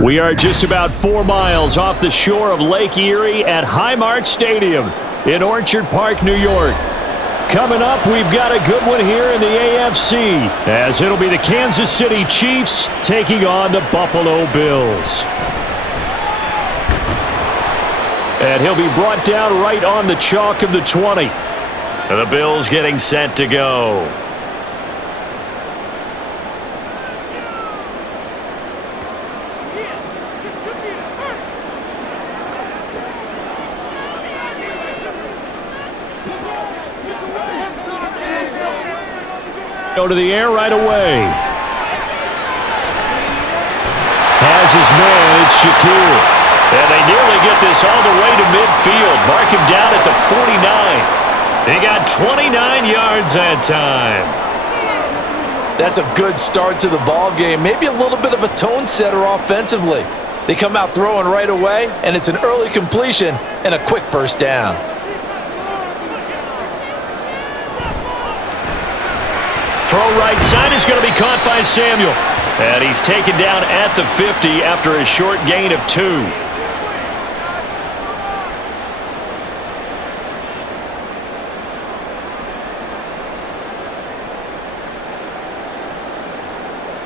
We are just about 4 miles off the shore of Lake Erie at Highmark Stadium in Orchard Park, New York. Coming up, we've got a good one here in the AFC, as it'll be the Kansas City Chiefs taking on the Buffalo Bills. And he'll be brought down right on the chalk of the 20. The Bills getting set to go. Go to the air right away. Has his man, it's Shakir. And they nearly get this all the way to midfield. Mark him down at the 49. They got 29 yards that time. That's a good start to the ball game. Maybe a little bit of a tone setter offensively. They come out throwing right away, and it's an early completion and a quick first down. Throw right side is going to be caught by Samuel. And he's taken down at the 50 after a short gain of 2.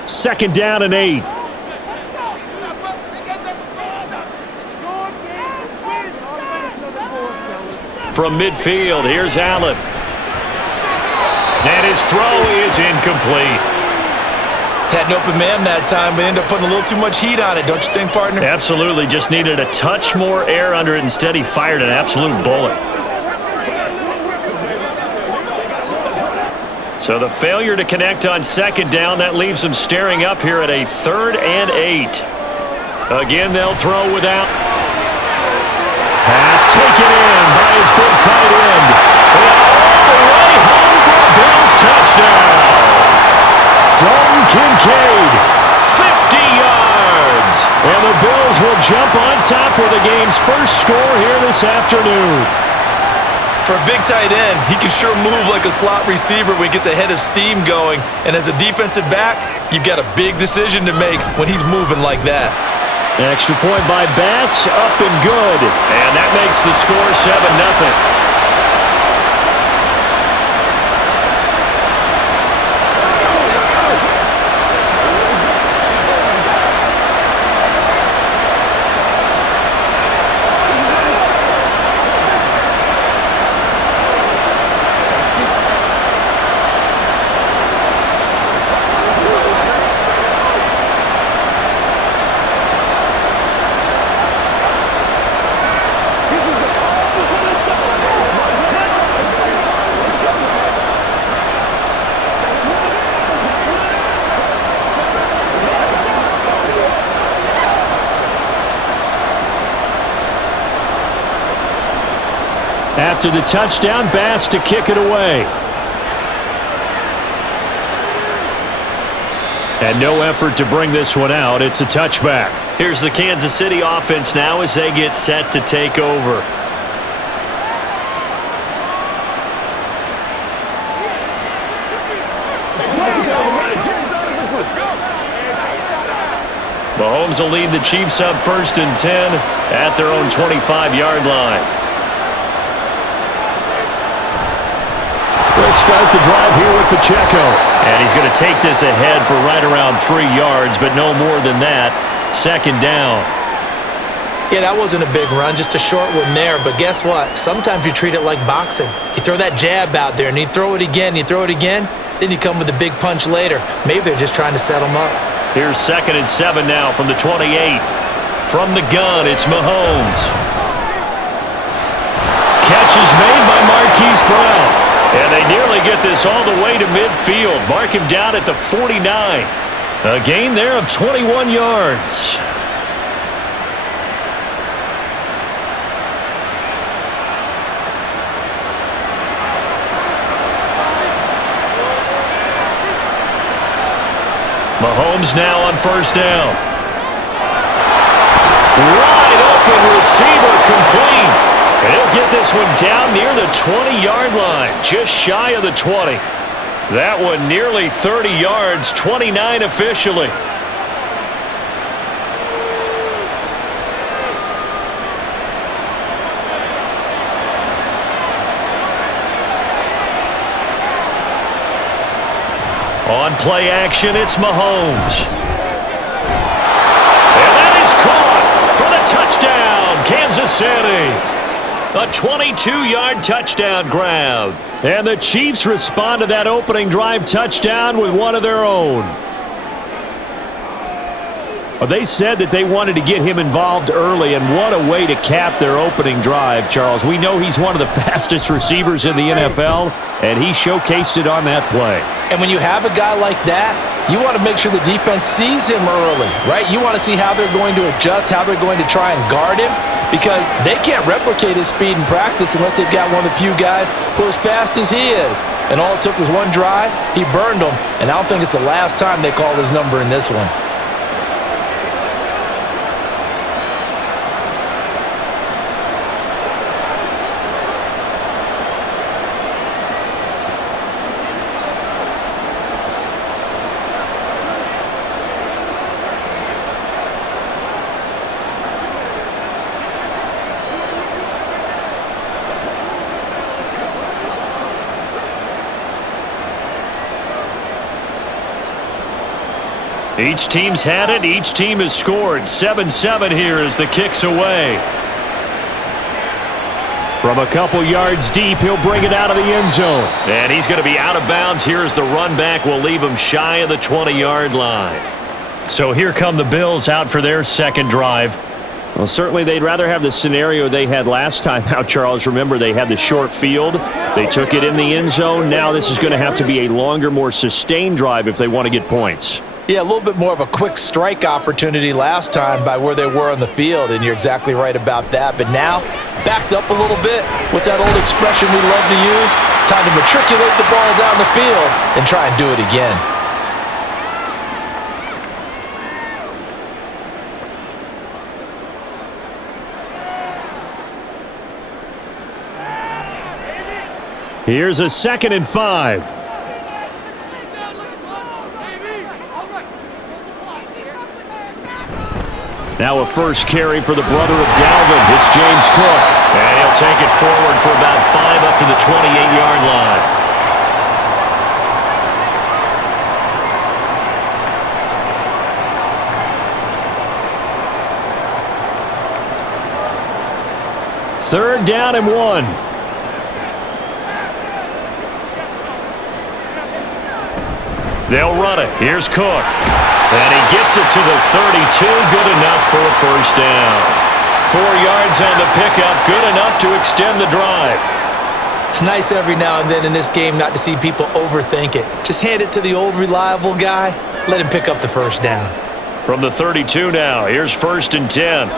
Second down and 8. From midfield, here's Allen. And his throw is incomplete. Had an open man that time, but ended up putting a little too much heat on it, don't you think, partner? Absolutely. Just needed a touch more air under it. Instead, he fired an absolute bullet. So the failure to connect on second down, that leaves them staring up here at a 3rd and 8. Again, they'll throw without. Pass taken in by his big tight end. All the way home for a Bills touchdown. Dalton Kincaid, 50 yards. And the Bills will jump on top with the game's first score here this afternoon. For a big tight end, he can sure move like a slot receiver when he gets a head of steam going. And as a defensive back, you've got a big decision to make when he's moving like that. Extra point by Bass, up and good. And that makes the score 7-0. After the touchdown, Bass to kick it away. And no effort to bring this one out. It's a touchback. Here's the Kansas City offense now as they get set to take over. Mahomes will lead the Chiefs up 1st and 10 at their own 25-yard line. We'll start the drive here with Pacheco. And he's going to take this ahead for right around 3 yards, but no more than that. Second down. Yeah, that wasn't a big run, just a short one there. But guess what? Sometimes you treat it like boxing. You throw that jab out there, and you throw it again, you throw it again, then you come with a big punch later. Maybe they're just trying to set them up. Here's 2nd and 7 now from the 28. From the gun, it's Mahomes. Catch is made by Marquise Brown. And they nearly get this all the way to midfield. Mark him down at the 49. A gain there of 21 yards. Mahomes now on 1st down. Wide open receiver complete. And he'll get this one down near the 20-yard line, just shy of the 20. That one nearly 30 yards, 29 officially. On play action, it's Mahomes. And that is caught for the touchdown, Kansas City. A 22-yard touchdown grab. And the Chiefs respond to that opening drive touchdown with one of their own. Well, they said that they wanted to get him involved early, and what a way to cap their opening drive, Charles. We know he's one of the fastest receivers in the NFL, and he showcased it on that play. And when you have a guy like that, you want to make sure the defense sees him early, right? You want to see how they're going to adjust, how they're going to try and guard him, because they can't replicate his speed in practice unless they've got one of the few guys who are as fast as he is. And all it took was one drive. He burned them, and I don't think it's the last time they called his number in this one. Each team's had it. Each team has scored. 7-7 here as the kick's away. From a couple yards deep, he'll bring it out of the end zone. And he's going to be out of bounds here as the run back will leave him shy of the 20-yard line. So here come the Bills out for their second drive. Well, certainly they'd rather have the scenario they had last time out, Charles. Remember, they had the short field. They took it in the end zone. Now this is going to have to be a longer, more sustained drive if they want to get points. Yeah, a little bit more of a quick strike opportunity last time by where they were on the field, and you're exactly right about that. But now, backed up a little bit. What's that old expression we love to use? Time to matriculate the ball down the field and try and do it again. Here's a 2nd and 5. Now a first carry for the brother of Dalvin. It's James Cook. And he'll take it forward for about 5 up to the 28-yard line. Third down and 1. They'll run it. Here's Cook. And he gets it to the 32. Good enough for a first down. 4 yards on the pickup. Good enough to extend the drive. It's nice every now and then in this game not to see people overthink it. Just hand it to the old reliable guy. Let him pick up the first down. From the 32 now. Here's 1st and 10.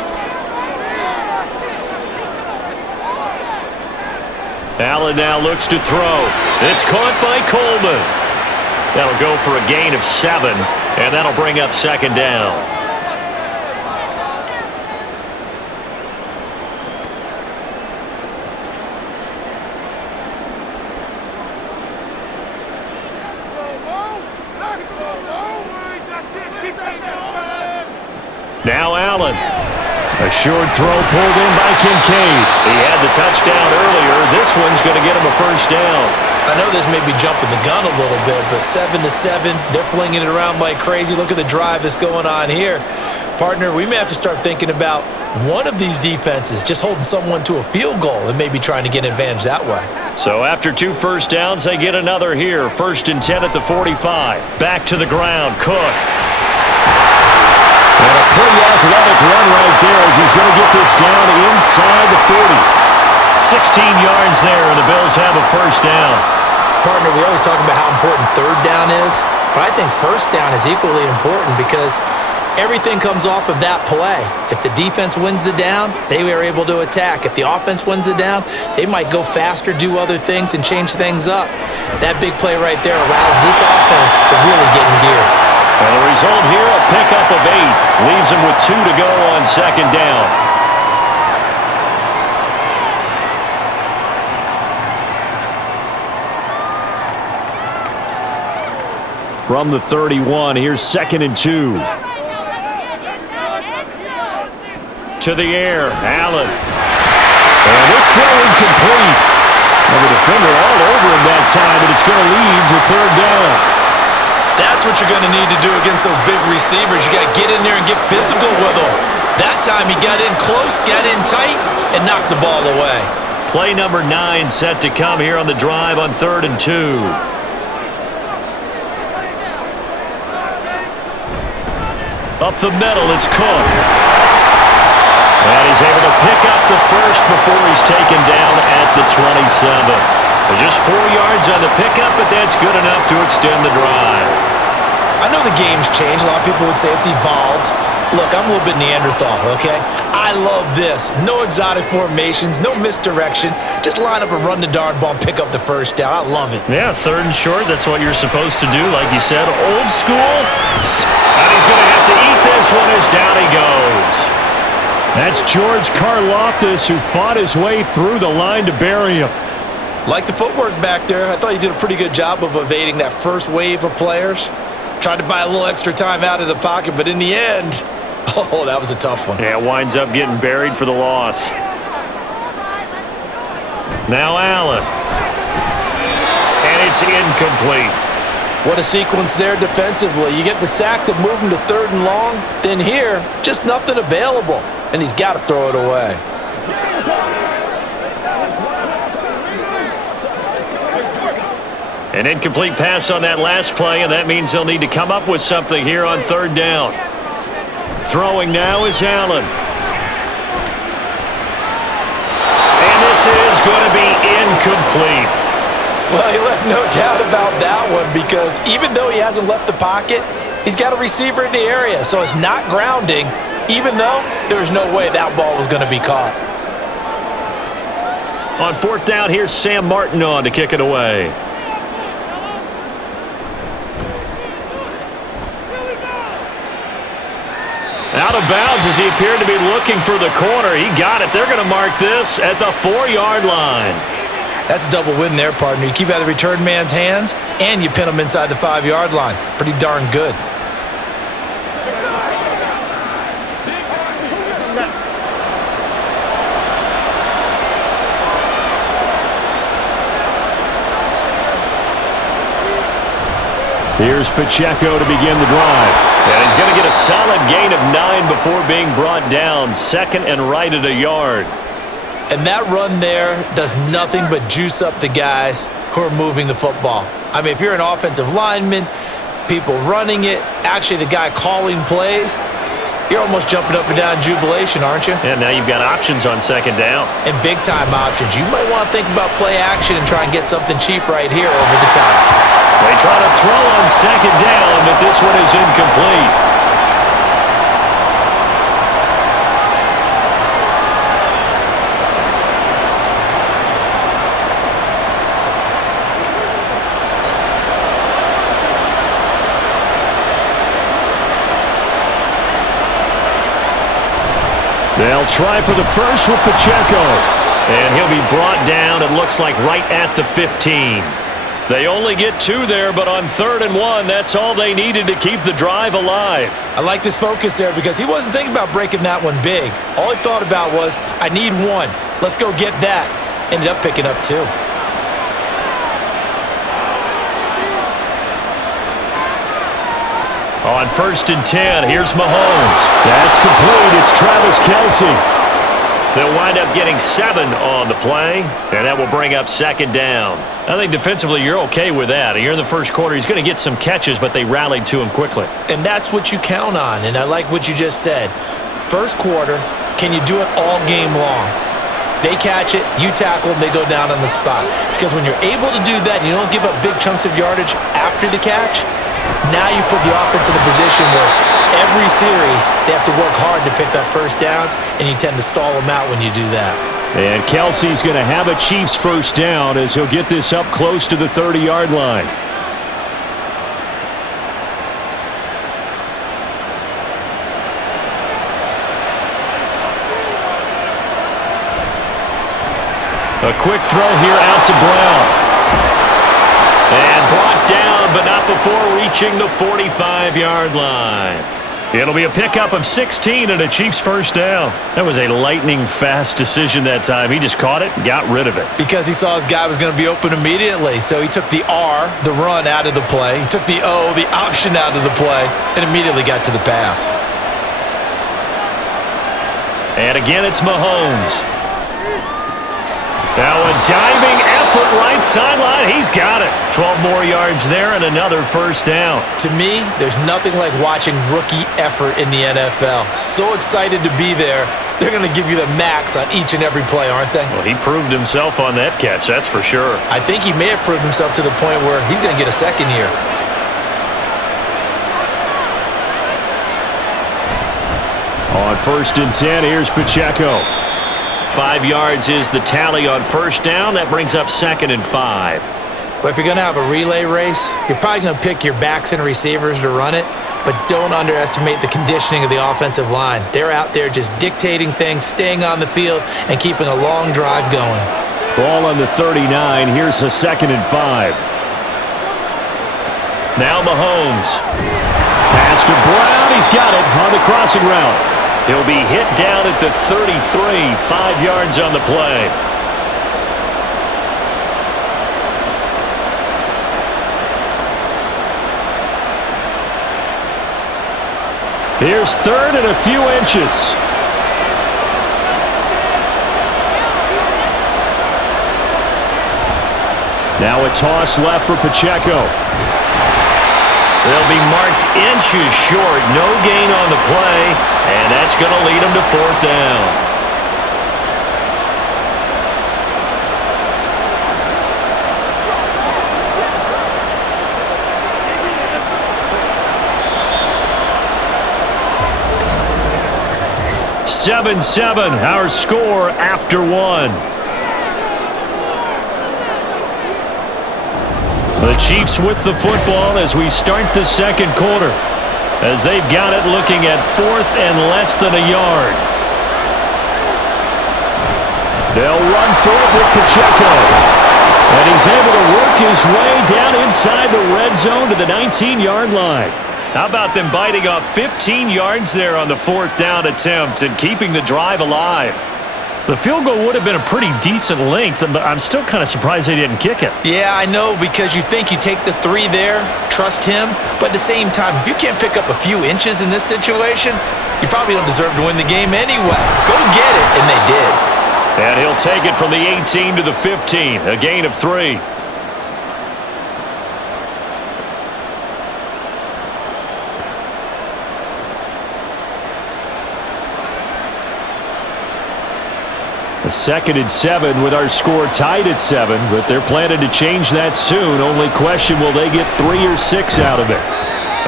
Allen now looks to throw. It's caught by Coleman. That'll go for a gain of 7, and that'll bring up 2nd down. Now Allen. A short throw pulled in by Kincaid. He had the touchdown earlier. This one's going to get him a first down. I know this may be jumping the gun a little bit, but 7-7, they're flinging it around like crazy. Look at the drive that's going on here. Partner, we may have to start thinking about one of these defenses just holding someone to a field goal and maybe trying to get an advantage that way. So after 2 first downs, they get another here. 1st and 10 at the 45. Back to the ground, Cook. And a pretty athletic run right there as he's going to get this down inside the 40. 16 yards there, and the Bills have a first down. Partner, we always talk about how important third down is, but I think first down is equally important because everything comes off of that play. If the defense wins the down, they are able to attack. If the offense wins the down, they might go faster, do other things, and change things up. That big play right there allows this offense to really get in gear. And the result here, a pickup of 8. Leaves them with 2 to go on 2nd down. From the 31, here's 2nd and 2. To the air, Allen. And this throw incomplete. And the defender all over him that time, and it's going to lead to 3rd down. That's what you're going to need to do against those big receivers. You got to get in there and get physical with them. That time he got in close, got in tight, and knocked the ball away. Play number 9 set to come here on the drive on 3rd and 2. Up the middle, it's Cook. And he's able to pick up the first before he's taken down at the 27. Just 4 yards on the pickup, but that's good enough to extend the drive. I know the game's changed. A lot of people would say it's evolved. Look, I'm a little bit Neanderthal, okay? I love this. No exotic formations, no misdirection. Just line up and run the darn ball and pick up the first down. I love it. Yeah, 3rd and short, that's what you're supposed to do. Like you said, old school. And he's going to have to eat this one as down he goes. That's George Karlaftis, who fought his way through the line to bury him. Like the footwork back there. I thought he did a pretty good job of evading that first wave of players. Tried to buy a little extra time out of the pocket, but in the end, oh, that was a tough one. Yeah, winds up getting buried for the loss. Now Allen. And it's incomplete. What a sequence there defensively. You get the sack to move him to 3rd and long. Then here, just nothing available. And he's got to throw it away. An incomplete pass on that last play, and that means they'll need to come up with something here on 3rd down. Throwing now is Allen. And this is going to be incomplete. Well, he left no doubt about that one because even though he hasn't left the pocket, he's got a receiver in the area, so it's not grounding, even though there was no way that ball was going to be caught. On 4th down, here's Sam Martin on to kick it away. Out of bounds as he appeared to be looking for the corner. He got it. They're going to mark this at the 4-yard line. That's a double win there, partner. You keep out of the return man's hands, and you pin him inside the 5-yard line. Pretty darn good. Here's Pacheco to begin the drive. And he's going to get a solid gain of 9 before being brought down. 2nd and right at a yard. And that run there does nothing but juice up the guys who are moving the football. I mean, if you're an offensive lineman, people running it, actually the guy calling plays, you're almost jumping up and down in jubilation, aren't you? And now you've got options on 2nd down. And big-time options. You might want to think about play action and try and get something cheap right here over the top. They try to throw on 2nd down, but this one is incomplete. They'll try for the first with Pacheco. And he'll be brought down, it looks like, right at the 15. They only get 2 there, but on 3rd and 1, that's all they needed to keep the drive alive. I like this focus there because he wasn't thinking about breaking that one big. All he thought about was, I need 1. Let's go get that. Ended up picking up 2. On 1st and 10, here's Mahomes. That's complete. It's Travis Kelce. They'll wind up getting 7 on the play, and that will bring up 2nd down. I think defensively you're okay with that. You're in the first quarter. He's going to get some catches, but they rallied to him quickly. And that's what you count on, and I like what you just said. First quarter, can you do it all game long? They catch it, you tackle them, they go down on the spot. Because when you're able to do that and you don't give up big chunks of yardage after the catch, now you put the offense in a position where every series they have to work hard to pick up first downs, and you tend to stall them out when you do that. And Kelce's going to have a Chiefs first down as he'll get this up close to the 30-yard line. A quick throw here out to Brown. And brought down, but not before reaching the 45-yard line. It'll be a pickup of 16 and a Chiefs first down. That was a lightning-fast decision that time. He just caught it and got rid of it. Because he saw his guy was going to be open immediately. So he took the R, the run, out of the play. He took the O, the option, out of the play, and immediately got to the pass. And again, it's Mahomes. Now a diving effort right sideline. He's got it. 12 more yards there and another first down. To me, there's nothing like watching rookie effort in the NFL. So excited to be there. They're going to give you the max on each and every play, aren't they? Well, he proved himself on that catch, that's for sure. I think he may have proved himself to the point where he's going to get a second here. On 1st and 10, here's Pacheco. 5 yards is the tally on first down. That brings up 2nd and 5. Well, if you're going to have a relay race, you're probably going to pick your backs and receivers to run it, but don't underestimate the conditioning of the offensive line. They're out there just dictating things, staying on the field, and keeping a long drive going. Ball on the 39. Here's a 2nd and 5. Now Mahomes. Pass to Brown. He's got it on the crossing route. He'll be hit down at the 33, 5 yards on the play. Here's 3rd and a few inches. Now a toss left for Pacheco. They'll be marked inches short. No gain on the play, and that's going to lead them to 4th down. Seven, our score after 1. The Chiefs with the football as we start the 2nd quarter, as they've got it looking at 4th and less than a yard. They'll run through it with Pacheco. And he's able to work his way down inside the red zone to the 19-yard line. How about them biting off 15 yards there on the 4th down attempt and keeping the drive alive? The field goal would have been a pretty decent length, but I'm still kind of surprised they didn't kick it. Yeah, I know, because you think you take the 3 there, trust him, but at the same time, if you can't pick up a few inches in this situation, you probably don't deserve to win the game anyway. Go get it, and they did. And he'll take it from the 18 to the 15, a gain of 3. A 2nd and 7 with our score tied at 7, but they're planning to change that soon. Only question, will they get 3 or 6 out of it?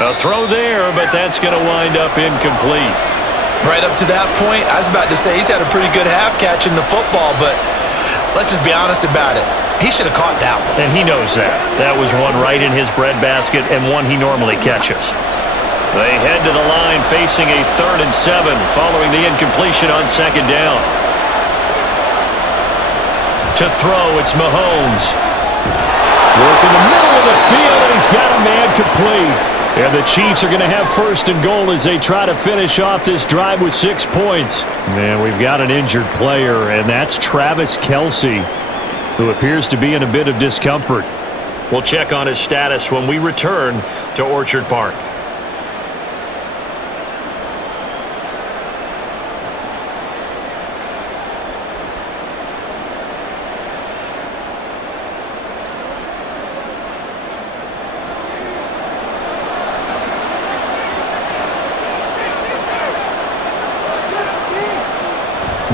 A throw there, but that's going to wind up incomplete. Right up to that point, I was about to say he's had a pretty good half catching the football, but let's just be honest about it. He should have caught that one. And he knows that. That was one right in his breadbasket and one he normally catches. They head to the line facing a 3rd and 7 following the incompletion on 2nd down. To throw, it's Mahomes. Work in the middle of the field, and he's got a man complete. And the Chiefs are going to have 1st and goal as they try to finish off this drive with 6 points. And we've got an injured player, and that's Travis Kelce, who appears to be in a bit of discomfort. We'll check on his status when we return to Orchard Park.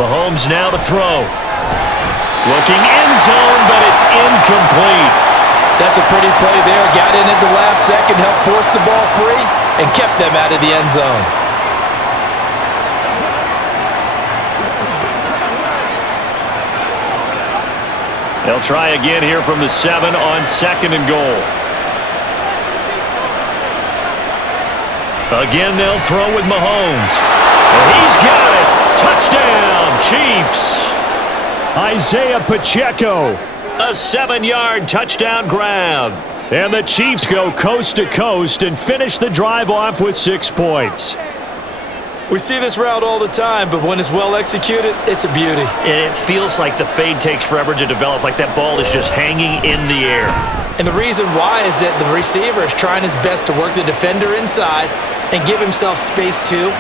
Mahomes now to throw. Looking end zone, but it's incomplete. That's a pretty play there. Got in at the last second, helped force the ball free, and kept them out of the end zone. They'll try again here from the 7 on 2nd and goal. Again, they'll throw with Mahomes. And he's got it. Touchdown, Chiefs. Isaiah Pacheco. A 7-yard touchdown grab. And the Chiefs go coast to coast and finish the drive off with 6 points. We see this route all the time, but when it's well executed, it's a beauty. And it feels like the fade takes forever to develop, like that ball is just hanging in the air. And the reason why is that the receiver is trying his best to work the defender inside and give himself space to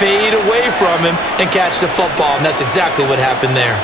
fade away from him and catch the football, and that's exactly what happened there.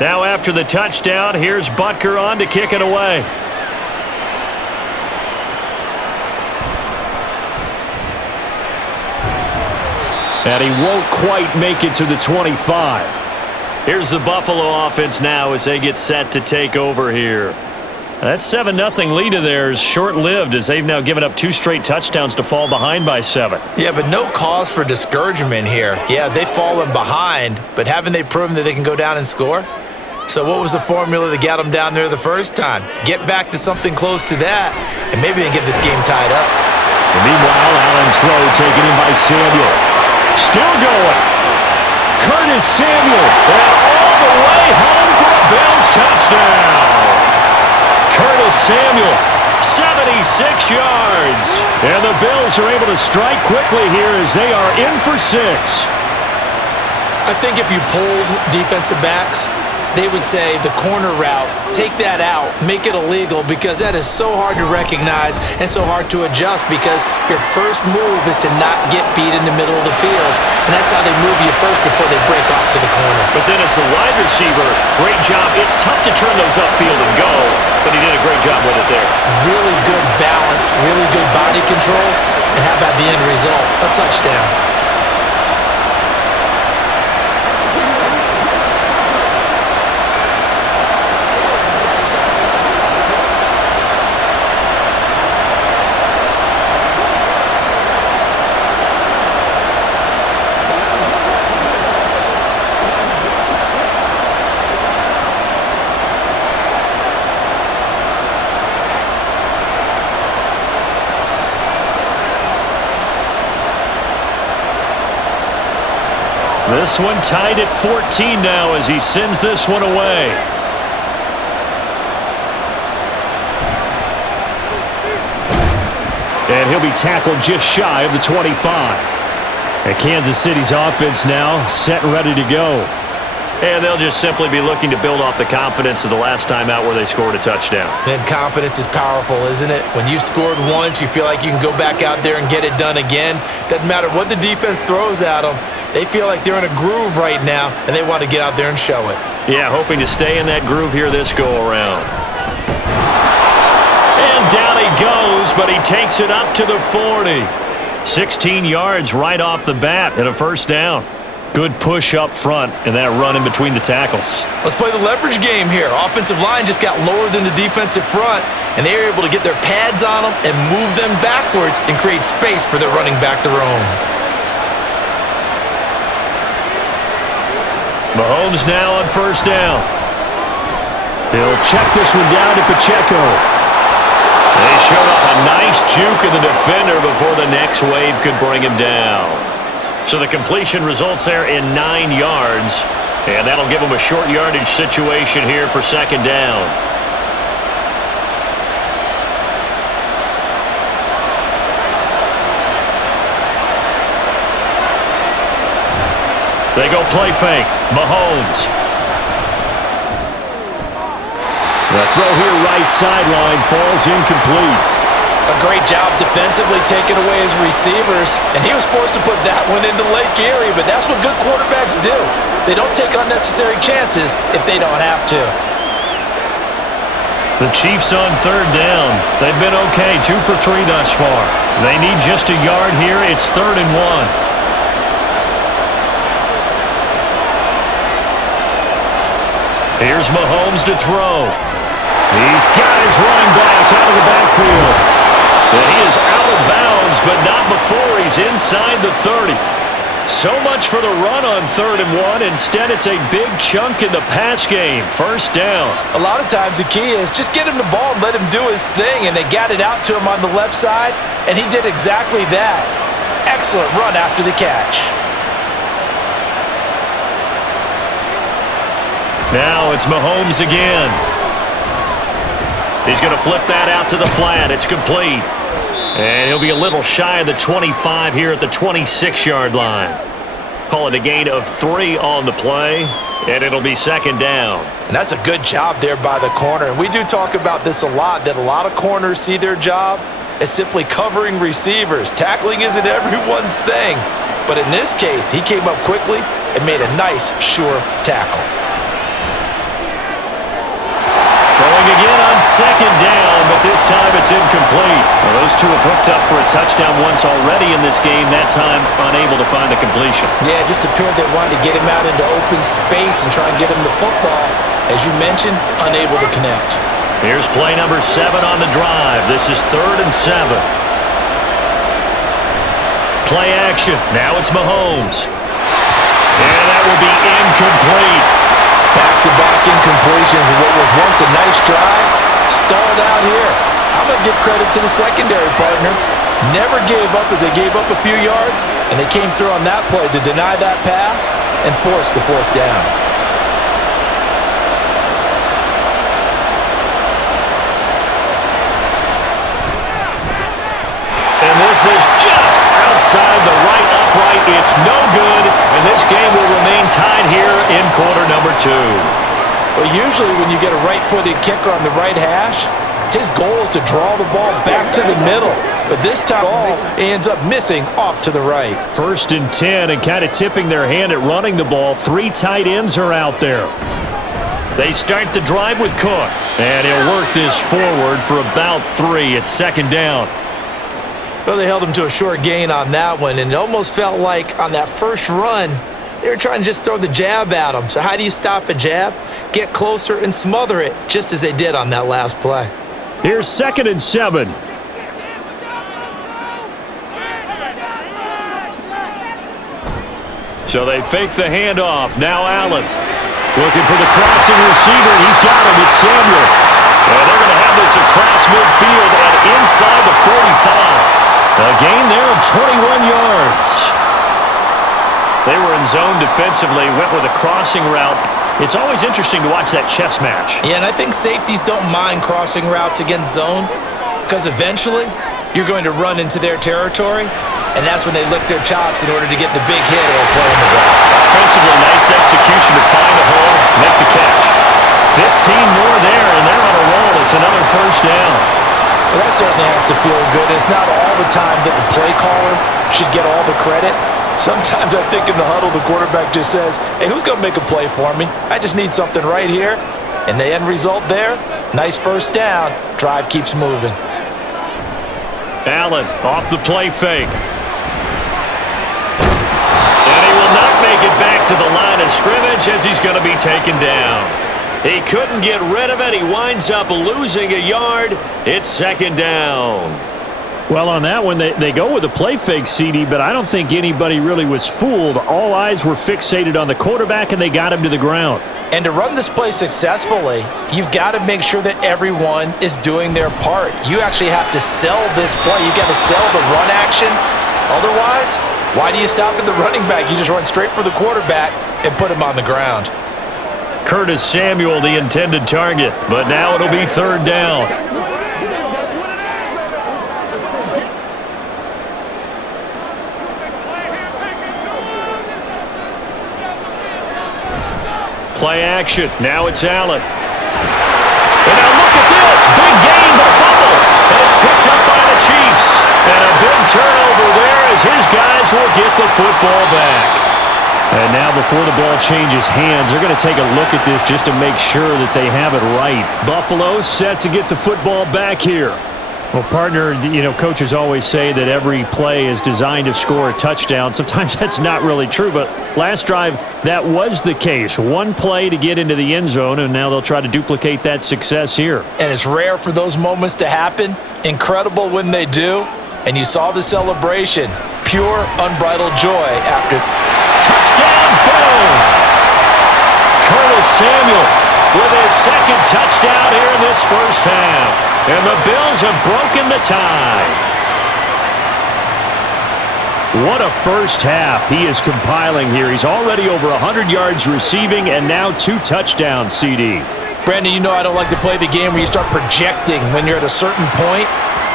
Now after the touchdown, here's Butker on to kick it away. And he won't quite make it to the 25. Here's the Buffalo offense now as they get set to take over here. That 7-0 lead of theirs short-lived as they've now given up 2 straight touchdowns to fall behind by 7. Yeah, but no cause for discouragement here. Yeah, they've fallen behind, but haven't they proven that they can go down and score? So what was the formula that got them down there the first time? Get back to something close to that, and maybe they get this game tied up. And meanwhile, Allen's throw taken in by Samuel. Still going. Curtis Samuel, and all the way home for a Bills touchdown. Curtis Samuel, 76 yards. And the Bills are able to strike quickly here as they are in for 6. I think if you polled defensive backs, they would say the corner route, take that out, make it illegal, because that is so hard to recognize and so hard to adjust, because your first move is to not get beat in the middle of the field, and that's how they move you first before they break off to the corner. But then as the wide receiver, great job. It's tough to turn those upfield and go, but he did a great job with it there. Really good balance, really good body control, and how about the end result? A touchdown. This one tied at 14 now as he sends this one away. And he'll be tackled just shy of the 25. And Kansas City's offense now set and ready to go. And they'll just simply be looking to build off the confidence of the last time out where they scored a touchdown. And confidence is powerful, isn't it? When you've scored once, you feel like you can go back out there and get it done again. Doesn't matter what the defense throws at them. They feel like they're in a groove right now, and they want to get out there and show it. Yeah, hoping to stay in that groove here this go-around. And down he goes, but he takes it up to the 40. 16 yards right off the bat and a first down. Good push up front and that run in between the tackles. Let's play the leverage game here. Offensive line just got lower than the defensive front, and they were able to get their pads on them and move them backwards and create space for their running back to roam. Mahomes now on first down. He'll check this one down to Pacheco. They showed off a nice juke of the defender before the next wave could bring him down. So the completion results there in 9 yards, and that'll give him a short yardage situation here for second down. They go play fake. Mahomes. The throw here right sideline falls incomplete. A great job defensively taking away his receivers, and he was forced to put that one into Lake Erie, but that's what good quarterbacks do. They don't take unnecessary chances if they don't have to. The Chiefs on third down. They've been okay, 2 for 3 thus far. They need just a yard here. It's 3rd and 1. Here's Mahomes to throw. He's got his running back out of the backfield. And he is out of bounds, but not before he's inside the 30. So much for the run on 3rd and 1. Instead, it's a big chunk in the pass game. First down. A lot of times the key is just get him the ball and let him do his thing, and they got it out to him on the left side, and he did exactly that. Excellent run after the catch. Now it's Mahomes again. He's going to flip that out to the flat. It's complete. And he'll be a little shy of the 25 here at the 26-yard line. Call it a gain of 3 on the play, and it'll be 2nd down. And that's a good job there by the corner. And we do talk about this a lot, that a lot of corners see their job as simply covering receivers. Tackling isn't everyone's thing. But in this case, he came up quickly and made a nice, sure tackle. Throwing again on 2nd down, but this time it's incomplete. Well, those two have hooked up for a touchdown once already in this game, that time unable to find the completion. Yeah, it just appeared they wanted to get him out into open space and try and get him the football. As you mentioned, unable to connect. Here's play number 7 on the drive. This is 3rd and 7. Play action. Now it's Mahomes. And that will be incomplete. Back-to-back incompletions of what was once a nice drive, stalled out here. I'm going to give credit to the secondary partner. Never gave up as they gave up a few yards, and they came through on that play to deny that pass and force the 4th down. And this is just outside the right upright. It's no good, and this game will remain tied here in quarter number 2. Well, usually when you get a right-footed kicker on the right hash, his goal is to draw the ball back to the middle. But this time, he ends up missing off to the right. 1st and 10, and kind of tipping their hand at running the ball. 3 tight ends are out there. They start the drive with Cook, and he'll work this forward for about 3 at 2nd down. Well, they held him to a short gain on that one, and it almost felt like on that first run, they were trying to just throw the jab at him. So how do you stop a jab? Get closer and smother it, just as they did on that last play. Here's 2nd and 7. So they fake the handoff. Now Allen looking for the crossing receiver. He's got him. It's Samuel. And they're going to have this across midfield and inside the 45. A gain there of 21 yards. They were in zone defensively, went with a crossing route. It's always interesting to watch that chess match. Yeah, and I think safeties don't mind crossing routes against zone because eventually you're going to run into their territory, and that's when they lick their chops in order to get the big hit or play in the ball. Offensively, nice execution to find a hole, make the catch. 15 more there, and they're on a roll. It's another 1st down. Well, that certainly has to feel good. It's not all the time that the play caller should get all the credit. Sometimes I think in the huddle, the quarterback just says, hey, who's going to make a play for me? I just need something right here. And the end result there, nice 1st down. Drive keeps moving. Allen off the play fake. And he will not make it back to the line of scrimmage as he's going to be taken down. He couldn't get rid of it. He winds up losing a yard. It's 2nd down. Well, on that one, they go with a play fake, CD, but I don't think anybody really was fooled. All eyes were fixated on the quarterback, and they got him to the ground. And to run this play successfully, you've got to make sure that everyone is doing their part. You actually have to sell this play. You've got to sell the run action. Otherwise, why do you stop at the running back? You just run straight for the quarterback and put him on the ground. Curtis Samuel, the intended target, but now it'll be 3rd down. Play action. Now it's Allen. And now look at this. Big gain, but fumble. And it's picked up by the Chiefs. And a big turnover there as his guys will get the football back. And now before the ball changes hands, they're going to take a look at this just to make sure that they have it right. Buffalo set to get the football back here. Well, partner, coaches always say that every play is designed to score a touchdown. Sometimes that's not really true, but last drive, that was the case. One play to get into the end zone, and now they'll try to duplicate that success here. And it's rare for those moments to happen. Incredible when they do. And you saw the celebration. Pure, unbridled joy after. Touchdown, Bills! Curtis Samuel with his second touchdown here in this first half. And the Bills have broken the tie. What a first half he is compiling here. He's already over 100 yards receiving and now 2 touchdowns, CD. Brandon, you know I don't like to play the game where you start projecting when you're at a certain point.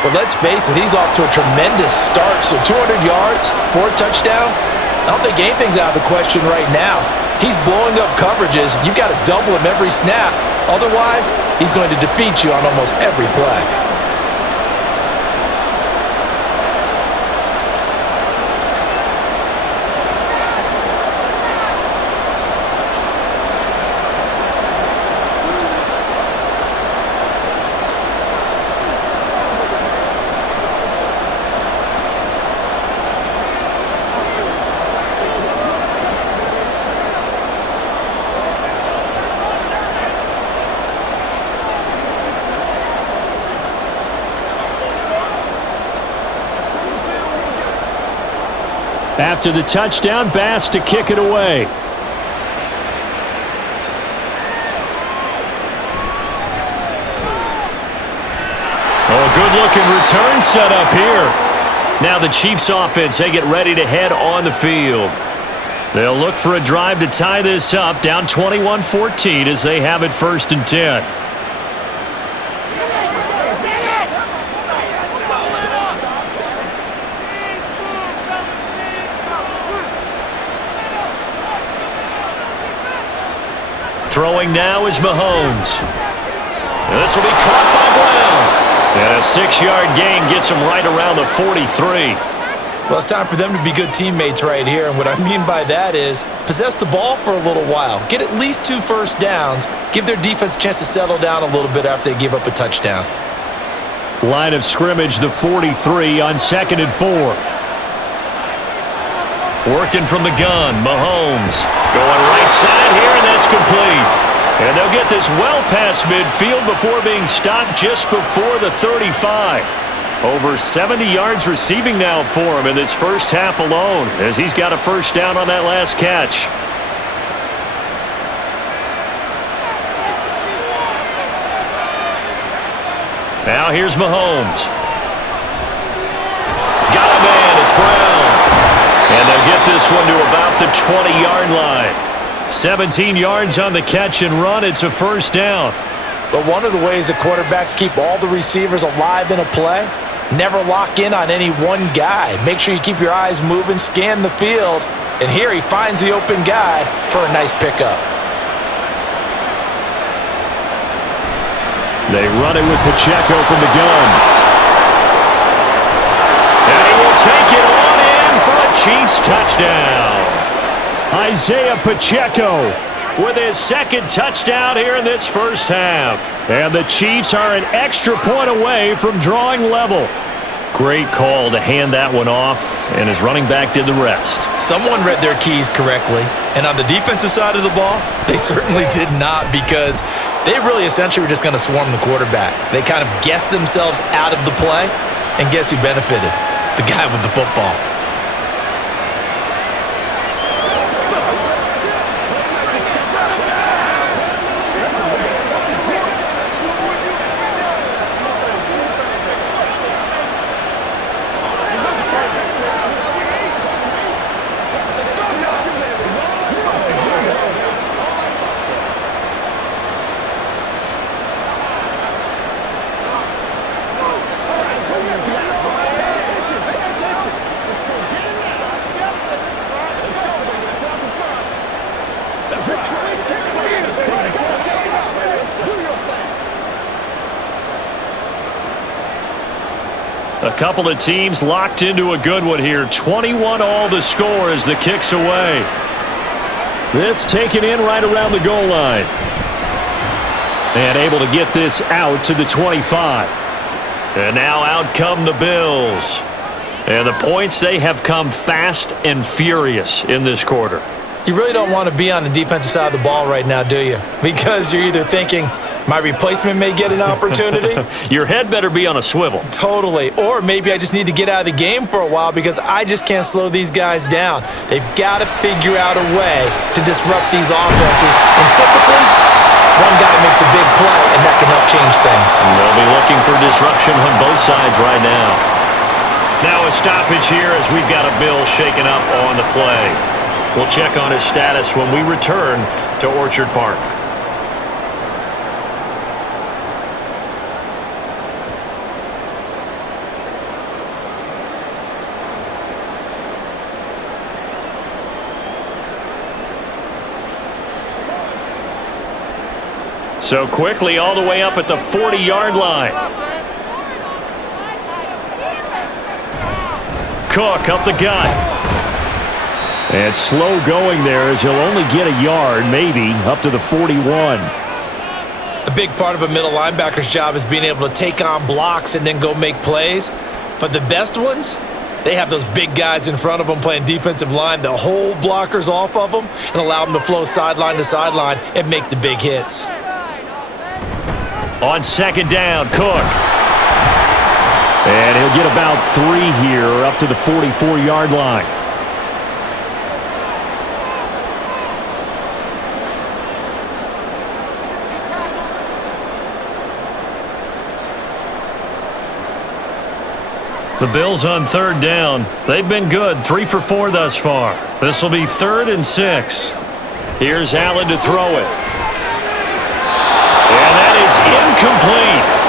But let's face it, he's off to a tremendous start. So 200 yards, 4 touchdowns. I don't think anything's out of the question right now. He's blowing up coverages. You've got to double him every snap. Otherwise, he's going to defeat you on almost every play. After the touchdown, Bass to kick it away. Oh, good-looking return set up here. Now the Chiefs offense, they get ready to head on the field. They'll look for a drive to tie this up, down 21-14 as they have it 1st and 10. Throwing now is Mahomes. And this will be caught by Brown. And a 6-yard gain gets him right around the 43. Well, it's time for them to be good teammates right here. And what I mean by that is possess the ball for a little while. Get at least 2 first downs. Give their defense a chance to settle down a little bit after they give up a touchdown. Line of scrimmage, the 43 on 2nd and 4. Working from the gun, Mahomes. Going right side here, and that's complete. And they'll get this well past midfield before being stopped just before the 35. Over 70 yards receiving now for him in this first half alone, as he's got a first down on that last catch. Now here's Mahomes. Got a man, it's Brown. And they'll get this one to about the 20-yard line. 17 yards on the catch and run. It's a first down. But one of the ways the quarterbacks keep all the receivers alive in a play, never lock in on any one guy. Make sure you keep your eyes moving, scan the field. And here he finds the open guy for a nice pickup. They run it with Pacheco from the gun. And he will take it on in for a Chiefs touchdown. Isaiah Pacheco with his 2nd touchdown here in this first half. And the Chiefs are an extra point away from drawing level. Great call to hand that one off, and his running back did the rest. Someone read their keys correctly, and on the defensive side of the ball, they certainly did not, because they really essentially were just going to swarm the quarterback. They kind of guessed themselves out of the play, and guess who benefited? The guy with the football. A couple of teams locked into a good one here. 21 all the score as the kick's away. This taken in right around the goal line. And able to get this out to the 25. And now out come the Bills. And the points, they have come fast and furious in this quarter. You really don't want to be on the defensive side of the ball right now, do you? Because you're either thinking, my replacement may get an opportunity. Your head better be on a swivel. Totally. Or maybe I just need to get out of the game for a while because I just can't slow these guys down. They've got to figure out a way to disrupt these offenses. And typically, one guy makes a big play, and that can help change things. And they'll be looking for disruption on both sides right now. Now a stoppage here as we've got a Bill shaken up on the play. We'll check on his status when we return to Orchard Park. So quickly all the way up at the 40-yard line. Cook up the gut. And slow going there as he'll only get a yard, maybe, up to the 41. A big part of a middle linebacker's job is being able to take on blocks and then go make plays. But the best ones, they have those big guys in front of them playing defensive line that hold blockers off of them and allow them to flow sideline to sideline and make the big hits. On second down, Cook. And he'll get about 3 here up to the 44-yard line. The Bills on third down. They've been good, 3 for 4 thus far. This will be 3rd and 6. Here's Allen to throw it. And that is incomplete.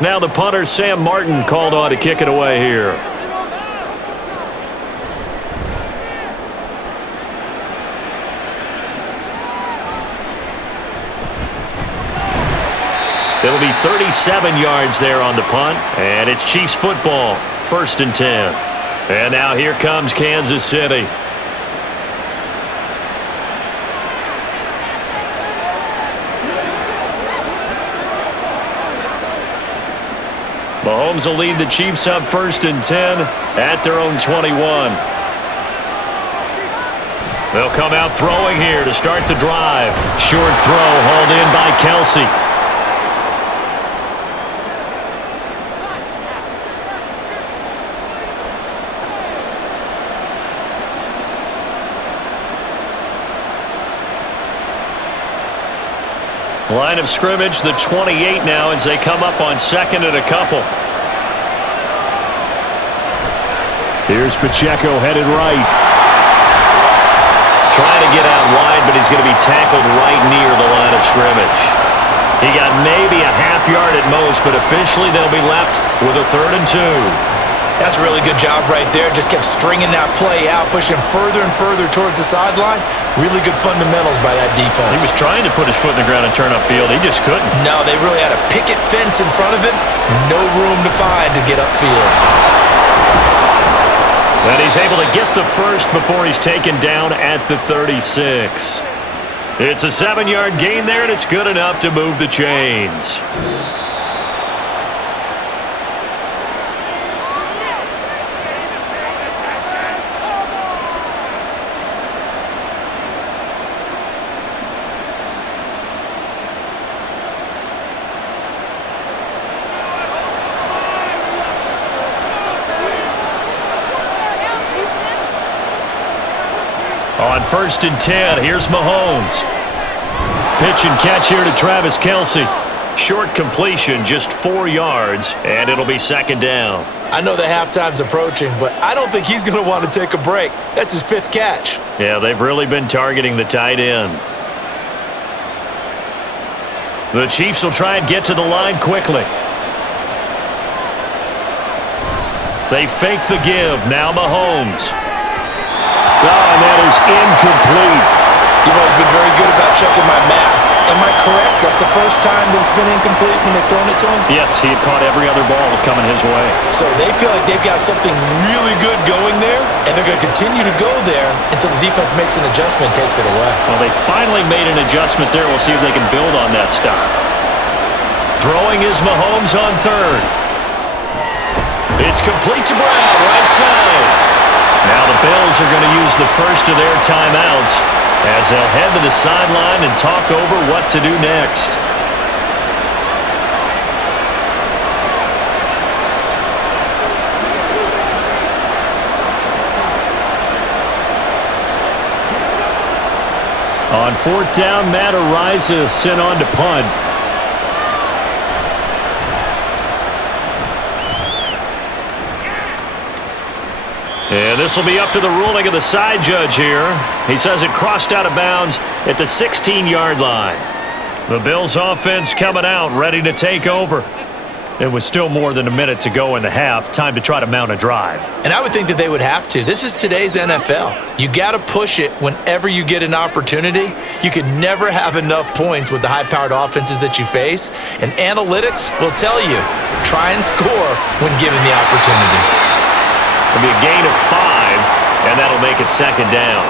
Now the punter, Sam Martin, called on to kick it away here. It'll be 37 yards there on the punt, and it's Chiefs football, 1st and 10. And now here comes Kansas City. Mahomes will lead the Chiefs up 1st and 10 at their own 21. They'll come out throwing here to start the drive. Short throw hauled in by Kelsey. Line of scrimmage, the 28 now as they come up on 2nd and a couple. Here's Pacheco headed right. Trying to get out wide, but he's going to be tackled right near the line of scrimmage. He got maybe a half yard at most, but officially they'll be left with a 3rd and 2. That's a really good job right there. Just kept stringing that play out, pushing further and further towards the sideline. Really good fundamentals by that defense. He was trying to put his foot in the ground and turn upfield. He just couldn't. No, they really had a picket fence in front of him. No room to find to get upfield. And he's able to get the first before he's taken down at the 36. It's a 7-yard gain there, and it's good enough to move the chains. On 1st and 10, here's Mahomes. Pitch and catch here to Travis Kelsey. Short completion, just 4 yards, and it'll be 2nd down. I know the halftime's approaching, but I don't think he's going to want to take a break. That's his 5th catch. Yeah, they've really been targeting the tight end. The Chiefs will try and get to the line quickly. They fake the give. Now Mahomes. Oh, and that is incomplete. You've always been very good about checking my math. Am I correct? That's the first time that it's been incomplete when they've thrown it to him? Yes, he had caught every other ball coming his way. So they feel like they've got something really good going there, and they're going to continue to go there until the defense makes an adjustment and takes it away. Well, they finally made an adjustment there. We'll see if they can build on that stop. Throwing is Mahomes on third. It's complete to Brown, right side. Now the Bills are going to use the first of their timeouts as they'll head to the sideline and talk over what to do next. On fourth down, Matt Araiza sent on to punt. And this will be up to the ruling of the side judge here. He says it crossed out of bounds at the 16-yard line. The Bills offense coming out, ready to take over. It was still more than a minute to go in the half. Time to try to mount a drive. And I would think that they would have to. This is today's NFL. You got to push it whenever you get an opportunity. You can never have enough points with the high-powered offenses that you face. And analytics will tell you, try and score when given the opportunity. It'll be a gain of 5, and that'll make it second down.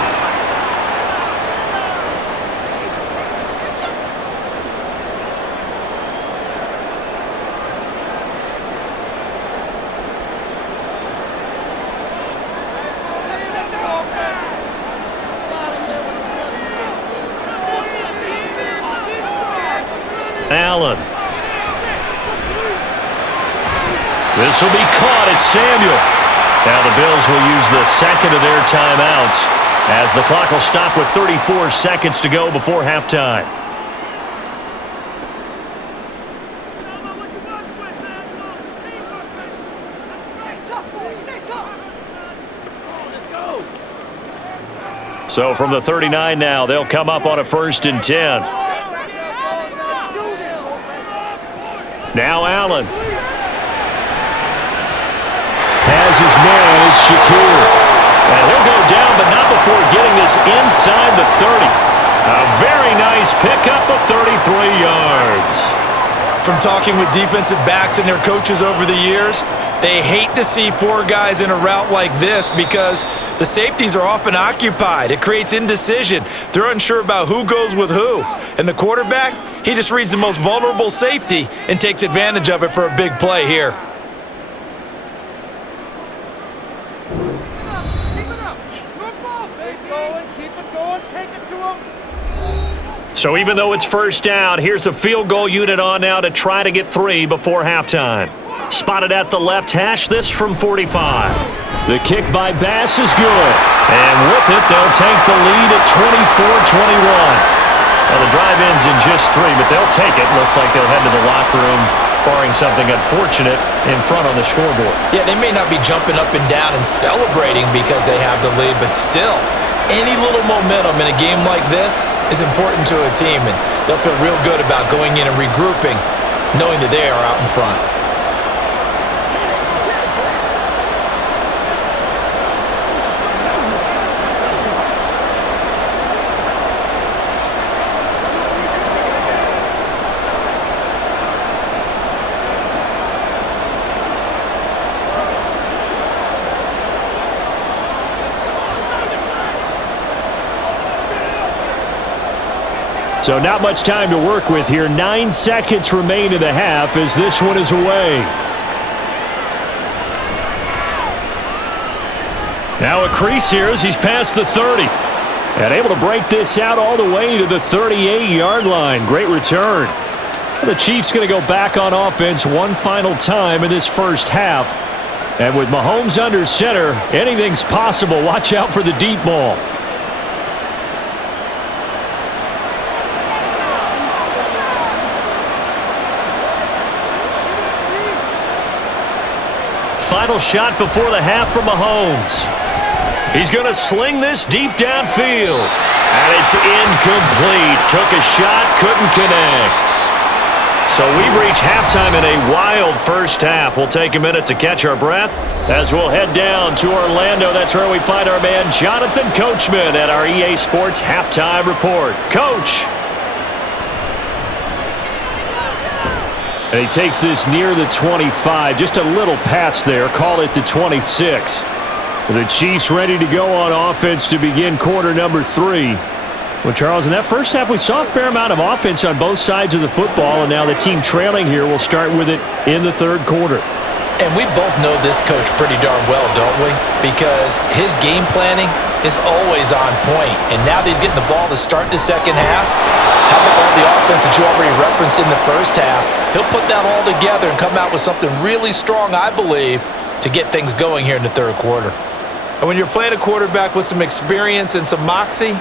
Allen. This will be caught. It's Samuel. Now the Bills will use the second of their timeouts as the clock will stop with 34 seconds to go before halftime. So from the 39 now, they'll come up on a 1st and 10. Now Allen. Has his man, it's Shakir. And he'll go down, but not before getting this inside the 30. A very nice pickup of 33 yards. From talking with defensive backs and their coaches over the years, they hate to see 4 guys in a route like this because the safeties are often occupied. It creates indecision. They're unsure about who goes with who. And the quarterback, he just reads the most vulnerable safety and takes advantage of it for a big play here. So even though it's first down, here's the field goal unit on now to try to get 3 before halftime. Spotted at the left hash, this from 45. The kick by Bass is good. And with it, they'll take the lead at 24-21. Well, the drive ends in just 3, but they'll take it. Looks like they'll head to the locker room, barring something unfortunate in front on the scoreboard. Yeah, they may not be jumping up and down and celebrating because they have the lead, but still, any little momentum in a game like this is important to a team, and they'll feel real good about going in and regrouping, knowing that they are out in front. So not much time to work with here. 9 seconds remain in the half as this one is away. Now a crease here as he's past the 30. And able to break this out all the way to the 38-yard line. Great return. The Chiefs going to go back on offense one final time in this first half. And with Mahomes under center, anything's possible. Watch out for the deep ball. Final shot before the half from Mahomes. He's going to sling this deep downfield. And it's incomplete. Took a shot, couldn't connect. So we've reached halftime in a wild first half. We'll take a minute to catch our breath as we'll head down to Orlando. That's where we find our man Jonathan Coachman at our EA Sports Halftime Report. Coach. And he takes this near the 25. Just a little pass there. Call it the 26. The Chiefs ready to go on offense to begin quarter number 3. Well, Charles, in that first half, we saw a fair amount of offense on both sides of the football, and now the team trailing here will start with it in the third quarter. And we both know this coach pretty darn well, don't we? Because his game planning is always on point. And now that he's getting the ball to start the second half, how about all the offense that you already referenced in the first half? He'll put that all together and come out with something really strong, I believe, to get things going here in the third quarter. And when you're playing a quarterback with some experience and some moxie,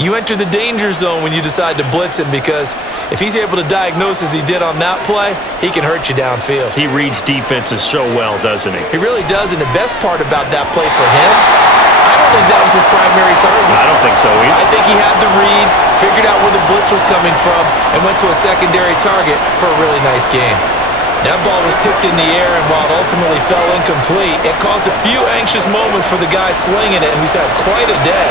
you enter the danger zone when you decide to blitz him, because if he's able to diagnose as he did on that play, he can hurt you downfield. He reads defenses so well, doesn't he? He really does, and the best part about that play for him, I don't think that was his primary target. I don't think so either. I think he had the read, figured out where the blitz was coming from, and went to a secondary target for a really nice game. That ball was tipped in the air, and while it ultimately fell incomplete, it caused a few anxious moments for the guy slinging it, who's had quite a day.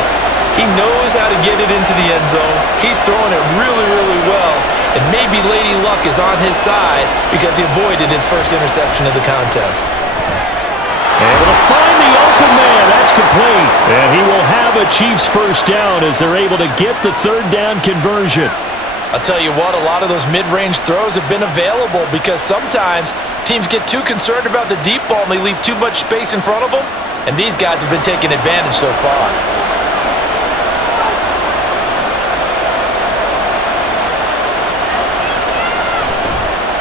He knows how to get it into the end zone. He's throwing it really, really well. And maybe Lady Luck is on his side because he avoided his first interception of the contest. Able to find the open man. That's complete. And he will have a Chiefs first down as they're able to get the third down conversion. I'll tell you what, a lot of those mid-range throws have been available because sometimes teams get too concerned about the deep ball and they leave too much space in front of them. And these guys have been taking advantage so far.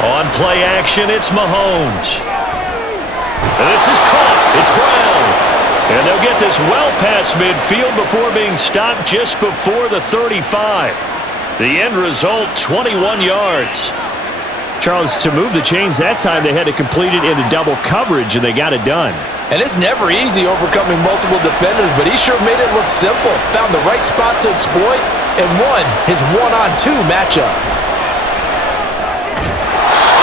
On play action, it's Mahomes. This is caught. It's Brown. And they'll get this well past midfield before being stopped just before the 35. The end result, 21 yards. Charles, to move the chains that time, they had to complete it into double coverage, and they got it done. And it's never easy overcoming multiple defenders, but he sure made it look simple. Found the right spot to exploit and won his one-on-two matchup.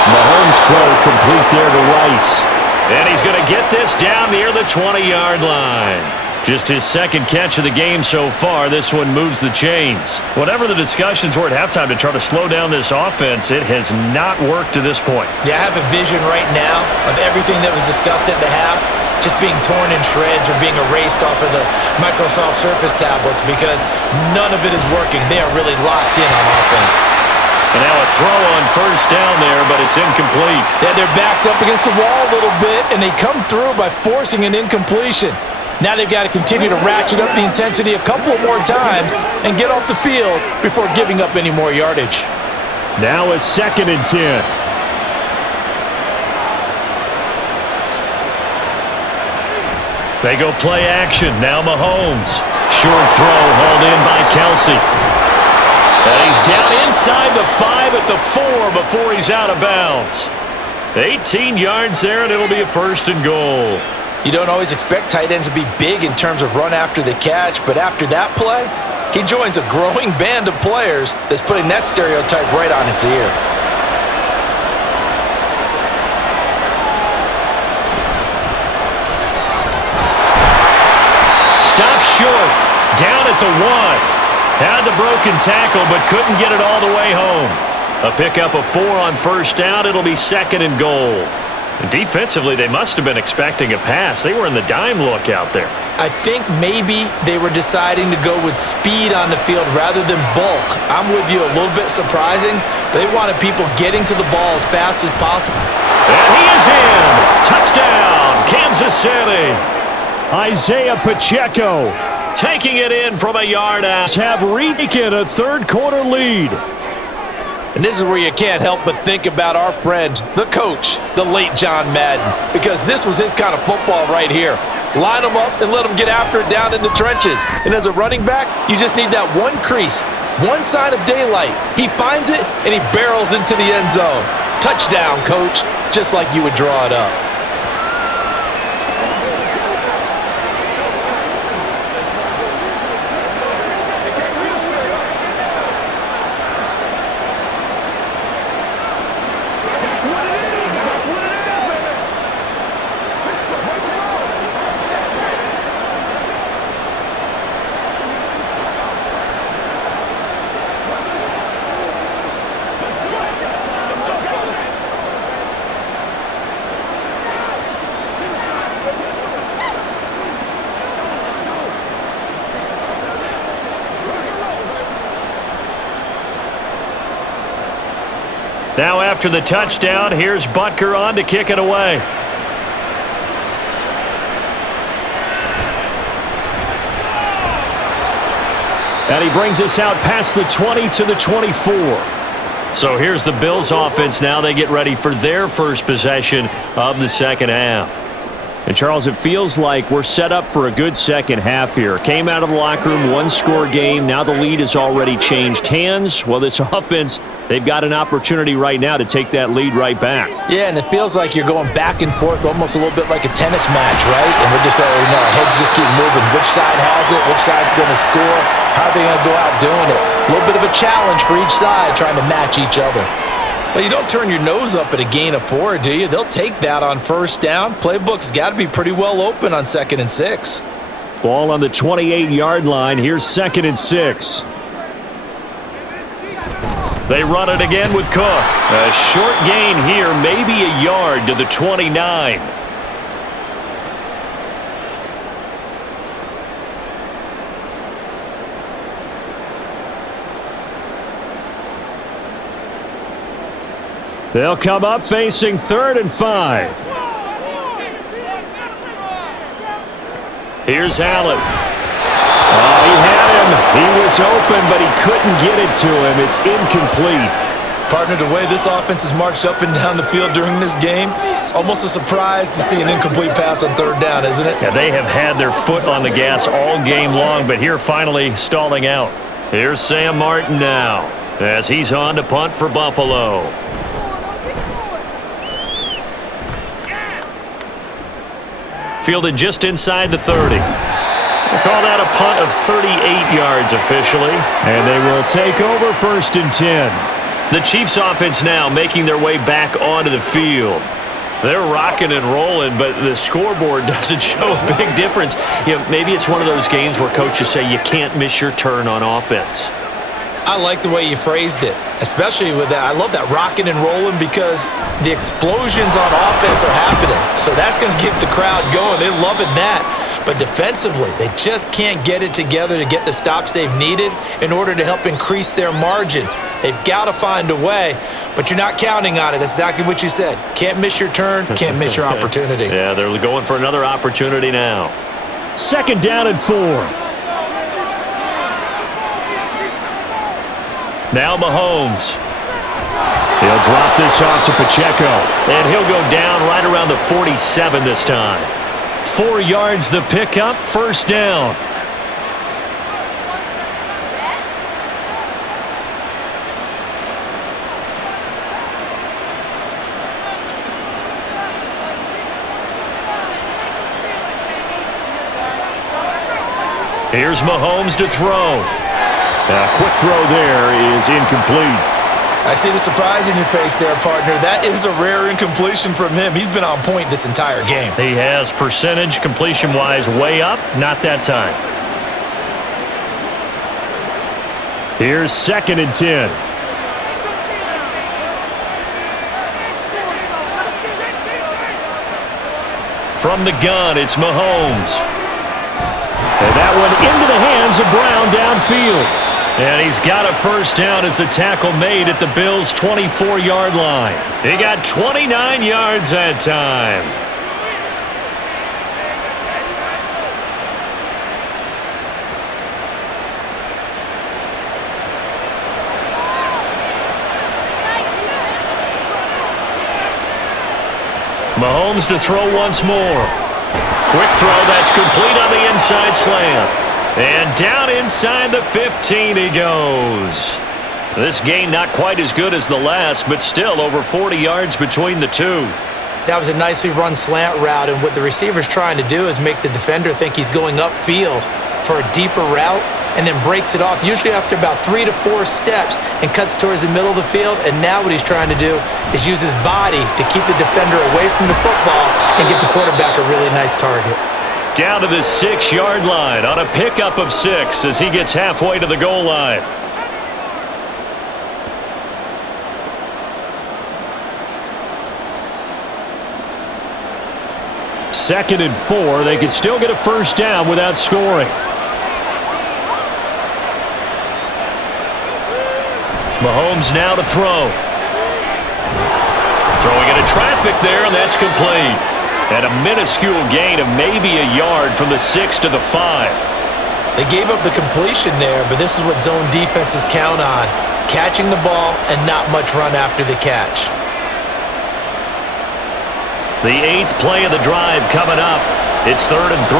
Mahomes' throw complete there to Rice. And he's going to get this down near the 20-yard line. Just his second catch of the game so far. This one moves the chains. Whatever the discussions were at halftime to try to slow down this offense, it has not worked to this point. Yeah, I have a vision right now of everything that was discussed at the half just being torn in shreds or being erased off of the Microsoft Surface tablets because none of it is working. They are really locked in on offense. And now a throw on first down there, but it's incomplete. Yeah, their back's up against the wall a little bit, and they come through by forcing an incompletion. Now they've got to continue to ratchet up the intensity a couple more times and get off the field before giving up any more yardage. Now a 2nd and 10. They go play action. Now Mahomes. Short throw hauled in by Kelsey. And he's down inside the 5 at the 4 before he's out of bounds. 18 yards there, and it'll be a 1st and goal. You don't always expect tight ends to be big in terms of run after the catch, but after that play, he joins a growing band of players that's putting that stereotype right on its ear. Stops short, down at the 1. Had the broken tackle, but couldn't get it all the way home. A pickup of 4 on first down. It'll be 2nd and goal. Defensively, they must have been expecting a pass. They were in the dime look out there. I think maybe they were deciding to go with speed on the field rather than bulk. I'm with you, a little bit surprising. They wanted people getting to the ball as fast as possible. And he is in. Touchdown, Kansas City. Isaiah Pacheco taking it in from a yard out. Have retaken a third quarter lead. And this is where you can't help but think about our friend, the coach, the late John Madden, because this was his kind of football right here. Line them up and let them get after it down in the trenches. And as a running back, you just need that one crease, one sign of daylight. He finds it, and he barrels into the end zone. Touchdown, coach, just like you would draw it up. after the touchdown. Here's Butker on to kick it away. And he brings us out past the 20 to the 24. So here's the Bills offense now. They get ready for their first possession of the second half. And, Charles, it feels like we're set up for a good second half here. Came out of the locker room, one-score game. Now the lead has already changed hands. Well, this offense, they've got an opportunity right now to take that lead right back. Yeah, and it feels like you're going back and forth almost a little bit like a tennis match, right? And we're just, our heads just keep moving. Which side has it? Which side's going to score? How are they going to go out doing it? A little bit of a challenge for each side trying to match each other. Well, you don't turn your nose up at a gain of 4, do you? They'll take that on first down. Playbook's got to be pretty well open on 2nd and 6. Ball on the 28-yard line. Here's 2nd and 6. They run it again with Cook. A short gain here, maybe a yard to the 29. They'll come up facing 3rd and 5. Here's Allen. Oh, he had him. He was open, but he couldn't get it to him. It's incomplete. Partner, the way this offense has marched up and down the field during this game, it's almost a surprise to see an incomplete pass on 3rd down, isn't it? Yeah, they have had their foot on the gas all game long, but here finally stalling out. Here's Sam Martin now as he's on to punt for Buffalo. Fielded just inside the 30. We'll call that a punt of 38 yards officially. And they will take over 1st and 10. The Chiefs offense now making their way back onto the field. They're rocking and rolling, but the scoreboard doesn't show a big difference. You know, maybe it's one of those games where coaches say you can't miss your turn on offense. I like the way you phrased it, especially with that. I love that rocking and rolling because the explosions on offense are happening. So that's going to get the crowd going. They're loving that. But defensively, they just can't get it together to get the stops they've needed in order to help increase their margin. They've got to find a way, but you're not counting on it. That's exactly what you said. Can't miss your turn, can't miss your opportunity. Yeah, they're going for another opportunity now. 2nd down and 4. Now Mahomes. He'll drop this off to Pacheco. And he'll go down right around the 47 this time. 4 yards the pickup, 1st down. Here's Mahomes to throw. A quick throw there is incomplete. I see the surprise in your face there, partner. That is a rare incompletion from him. He's been on point this entire game. He has percentage completion-wise way up. Not that time. Here's 2nd and 10. From the gun, it's Mahomes. And that one into the hands of Brown downfield. And he's got a 1st down as the tackle made at the Bills' 24-yard line. He got 29 yards that time. Mahomes to throw once more. Quick throw, that's complete on the inside slant. And down inside the 15 he goes. This game not quite as good as the last, but still over 40 yards between the two. That was a nicely run slant route, and what the receiver's trying to do is make the defender think he's going upfield for a deeper route and then breaks it off, usually after about 3 to 4 steps, and cuts towards the middle of the field. And now what he's trying to do is use his body to keep the defender away from the football and give the quarterback a really nice target. Down to the 6-yard line on a pickup of 6 as he gets halfway to the goal line. Second and 4. They could still get a 1st down without scoring. Mahomes now to throw. Throwing into traffic there, and that's complete. And a minuscule gain of maybe a yard from the 6 to the 5. They gave up the completion there, but this is what zone defenses count on. Catching the ball and not much run after the catch. The 8th play of the drive coming up. It's 3rd and 3.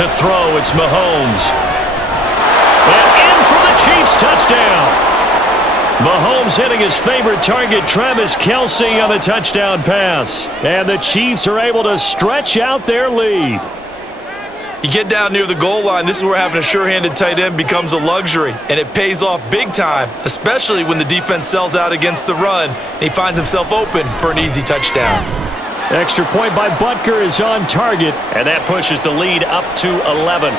To throw, it's Mahomes. And in for the Chiefs touchdown. Mahomes hitting his favorite target, Travis Kelce, on the touchdown pass. And the Chiefs are able to stretch out their lead. You get down near the goal line, this is where having a sure-handed tight end becomes a luxury, and it pays off big time, especially when the defense sells out against the run, and he finds himself open for an easy touchdown. Extra point by Butker is on target, and that pushes the lead up to 11.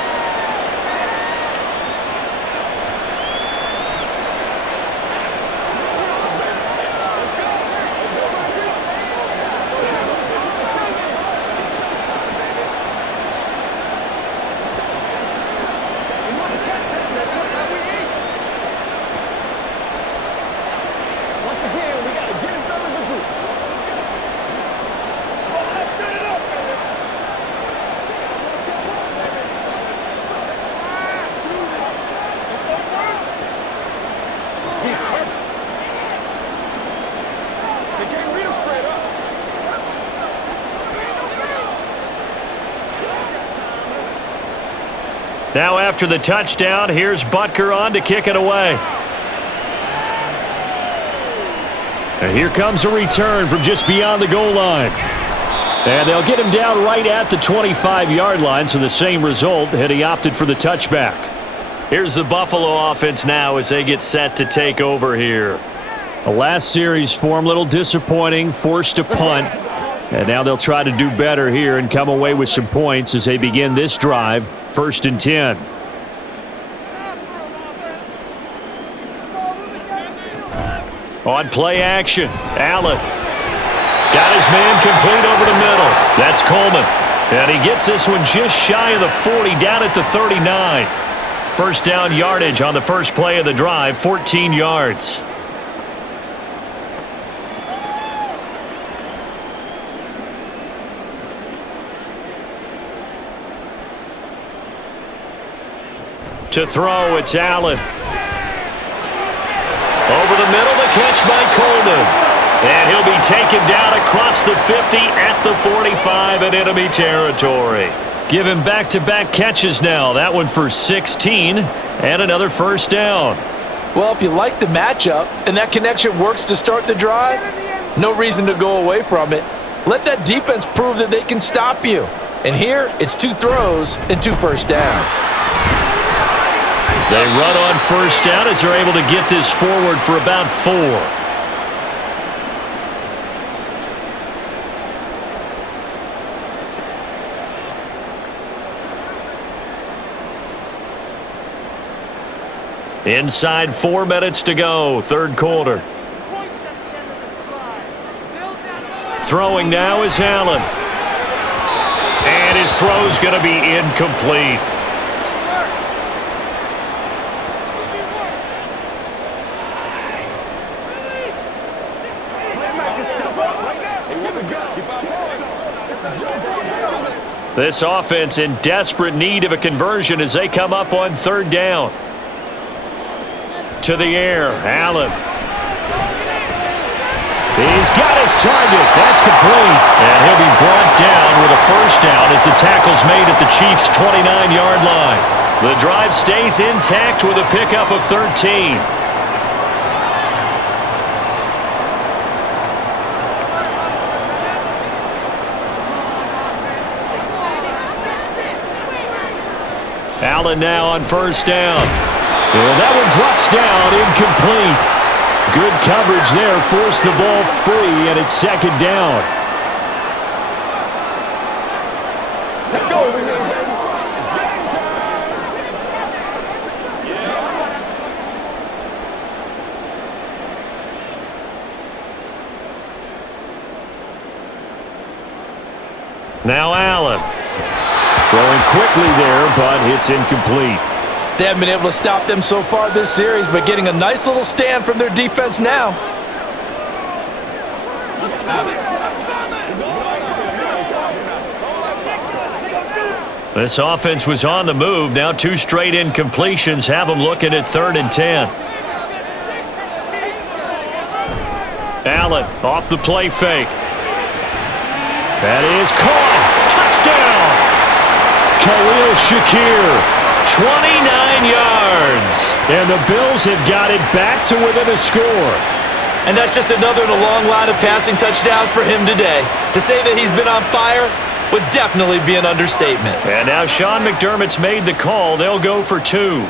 Now after the touchdown, here's Butker on to kick it away. And here comes a return from just beyond the goal line. And they'll get him down right at the 25-yard line, so the same result had he opted for the touchback. Here's the Buffalo offense now as they get set to take over here. The last series form, a little disappointing, forced a punt. And now they'll try to do better here and come away with some points as they begin this drive. 1st and 10. On play action, Allen. Got his man complete over the middle. That's Coleman. And he gets this one just shy of the 40, down at the 39. First down yardage on the first play of the drive, 14 yards. To throw, it's Allen. Over the middle, the catch by Coleman. And he'll be taken down across the 50 at the 45 in enemy territory. Give him back-to-back catches now. That one for 16 and another first down. Well, if you like the matchup and that connection works to start the drive, no reason to go away from it. Let that defense prove that they can stop you. And here, it's 2 throws and 2 first downs. They run on first down as they're able to get this forward for about 4. Inside 4 minutes to go, 3rd quarter. Throwing now is Allen. And his throw's going to be incomplete. This offense in desperate need of a conversion as they come up on 3rd down. To the air, Allen. He's got his target. That's complete. And he'll be brought down with a first down as the tackle's made at the Chiefs' 29-yard line. The drive stays intact with a pickup of 13. Allen now on first down. And that one drops down, incomplete. Good coverage there, forced the ball free, and it's 2nd down. Let's go. It's game time. Now Allen. Throwing quickly there, but it's incomplete. They haven't been able to stop them so far this series, but getting a nice little stand from their defense now. This offense was on the move. Now 2 straight incompletions have them looking at 3rd and 10. Allen off the play fake. That is caught. Touchdown! Khalil Shakir, 29 yards. And the Bills have got it back to within a score. And that's just another in a long line of passing touchdowns for him today. To say that he's been on fire would definitely be an understatement. And now Sean McDermott's made the call. They'll go for 2.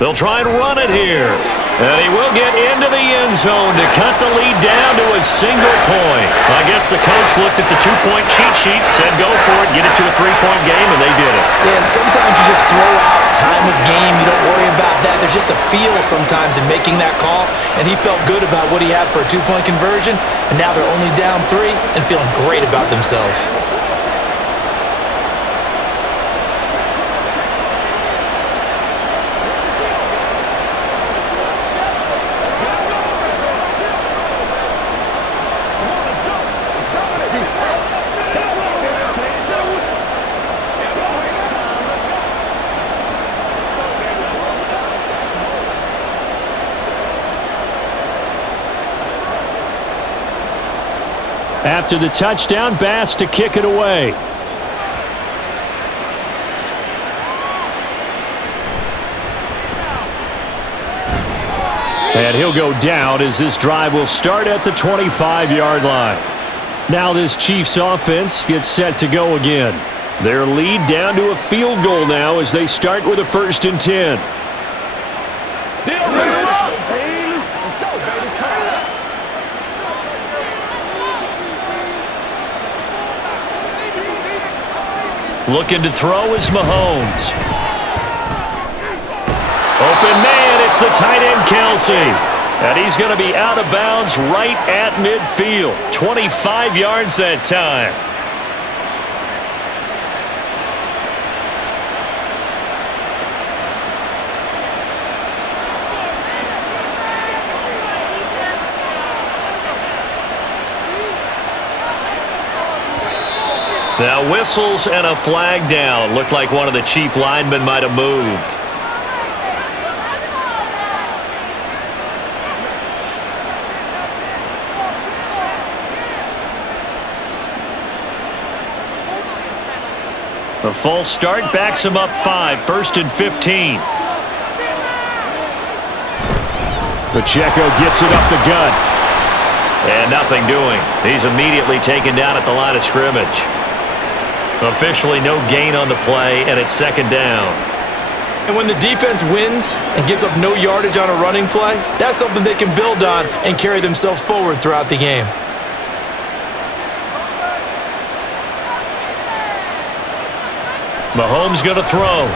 They'll try and run it here. And he will get into the end zone to cut the lead down to a single point. I guess the coach looked at the 2-point cheat sheet, said go for it, get it to a 3-point game, and they did it. Yeah, and sometimes you just throw out time of game. You don't worry about that. There's just a feel sometimes in making that call, and he felt good about what he had for a 2-point conversion, and now they're only down 3 and feeling great about themselves. After the touchdown, Bass to kick it away. And he'll go down as this drive will start at the 25-yard line. Now this Chiefs offense gets set to go again. Their lead down to a field goal now as they start with a 1st and 10. Looking to throw is Mahomes. Open man, it's the tight end Kelsey. And he's going to be out of bounds right at midfield. 25 yards that time. Now whistles and a flag down. Looked like one of the Chief linemen might have moved. The false start backs him up 5, 1st and 15. Pacheco gets it up the gut. And nothing doing. He's immediately taken down at the line of scrimmage. Officially no gain on the play, and it's 2nd down. And when the defense wins and gives up no yardage on a running play, that's something they can build on and carry themselves forward throughout the game. Mahomes going to throw.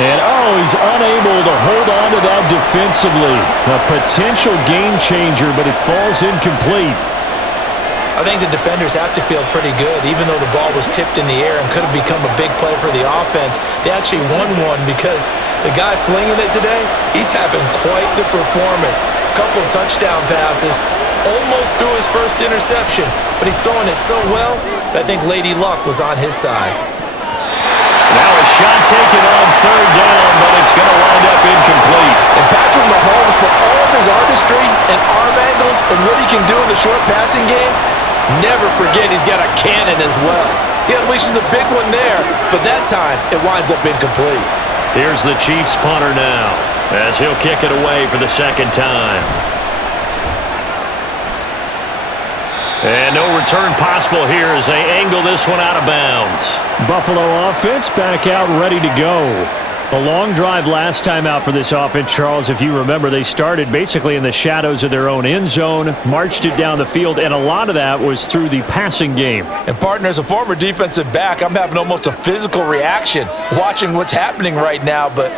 And, he's unable to hold on to that defensively. A potential game changer, but it falls incomplete. I think the defenders have to feel pretty good. Even though the ball was tipped in the air and could have become a big play for the offense, they actually won one because the guy flinging it today, he's having quite the performance. Couple of touchdown passes, almost threw his first interception, but he's throwing it so well that I think Lady Luck was on his side. Now a shot taken on 3rd down, but it's going to wind up incomplete. And Patrick Mahomes, for all of his artistry and arm angles and what he can do in the short passing game, never forget he's got a cannon as well. He unleashes a big one there, but that time it winds up incomplete. Here's the Chiefs punter now as he'll kick it away for the 2nd time. And no return possible here as they angle this one out of bounds. Buffalo offense back out ready to go. A long drive last time out for this offense, Charles. If you remember, they started basically in the shadows of their own end zone, marched it down the field, and a lot of that was through the passing game. And partner, as a former defensive back, I'm having almost a physical reaction watching what's happening right now, but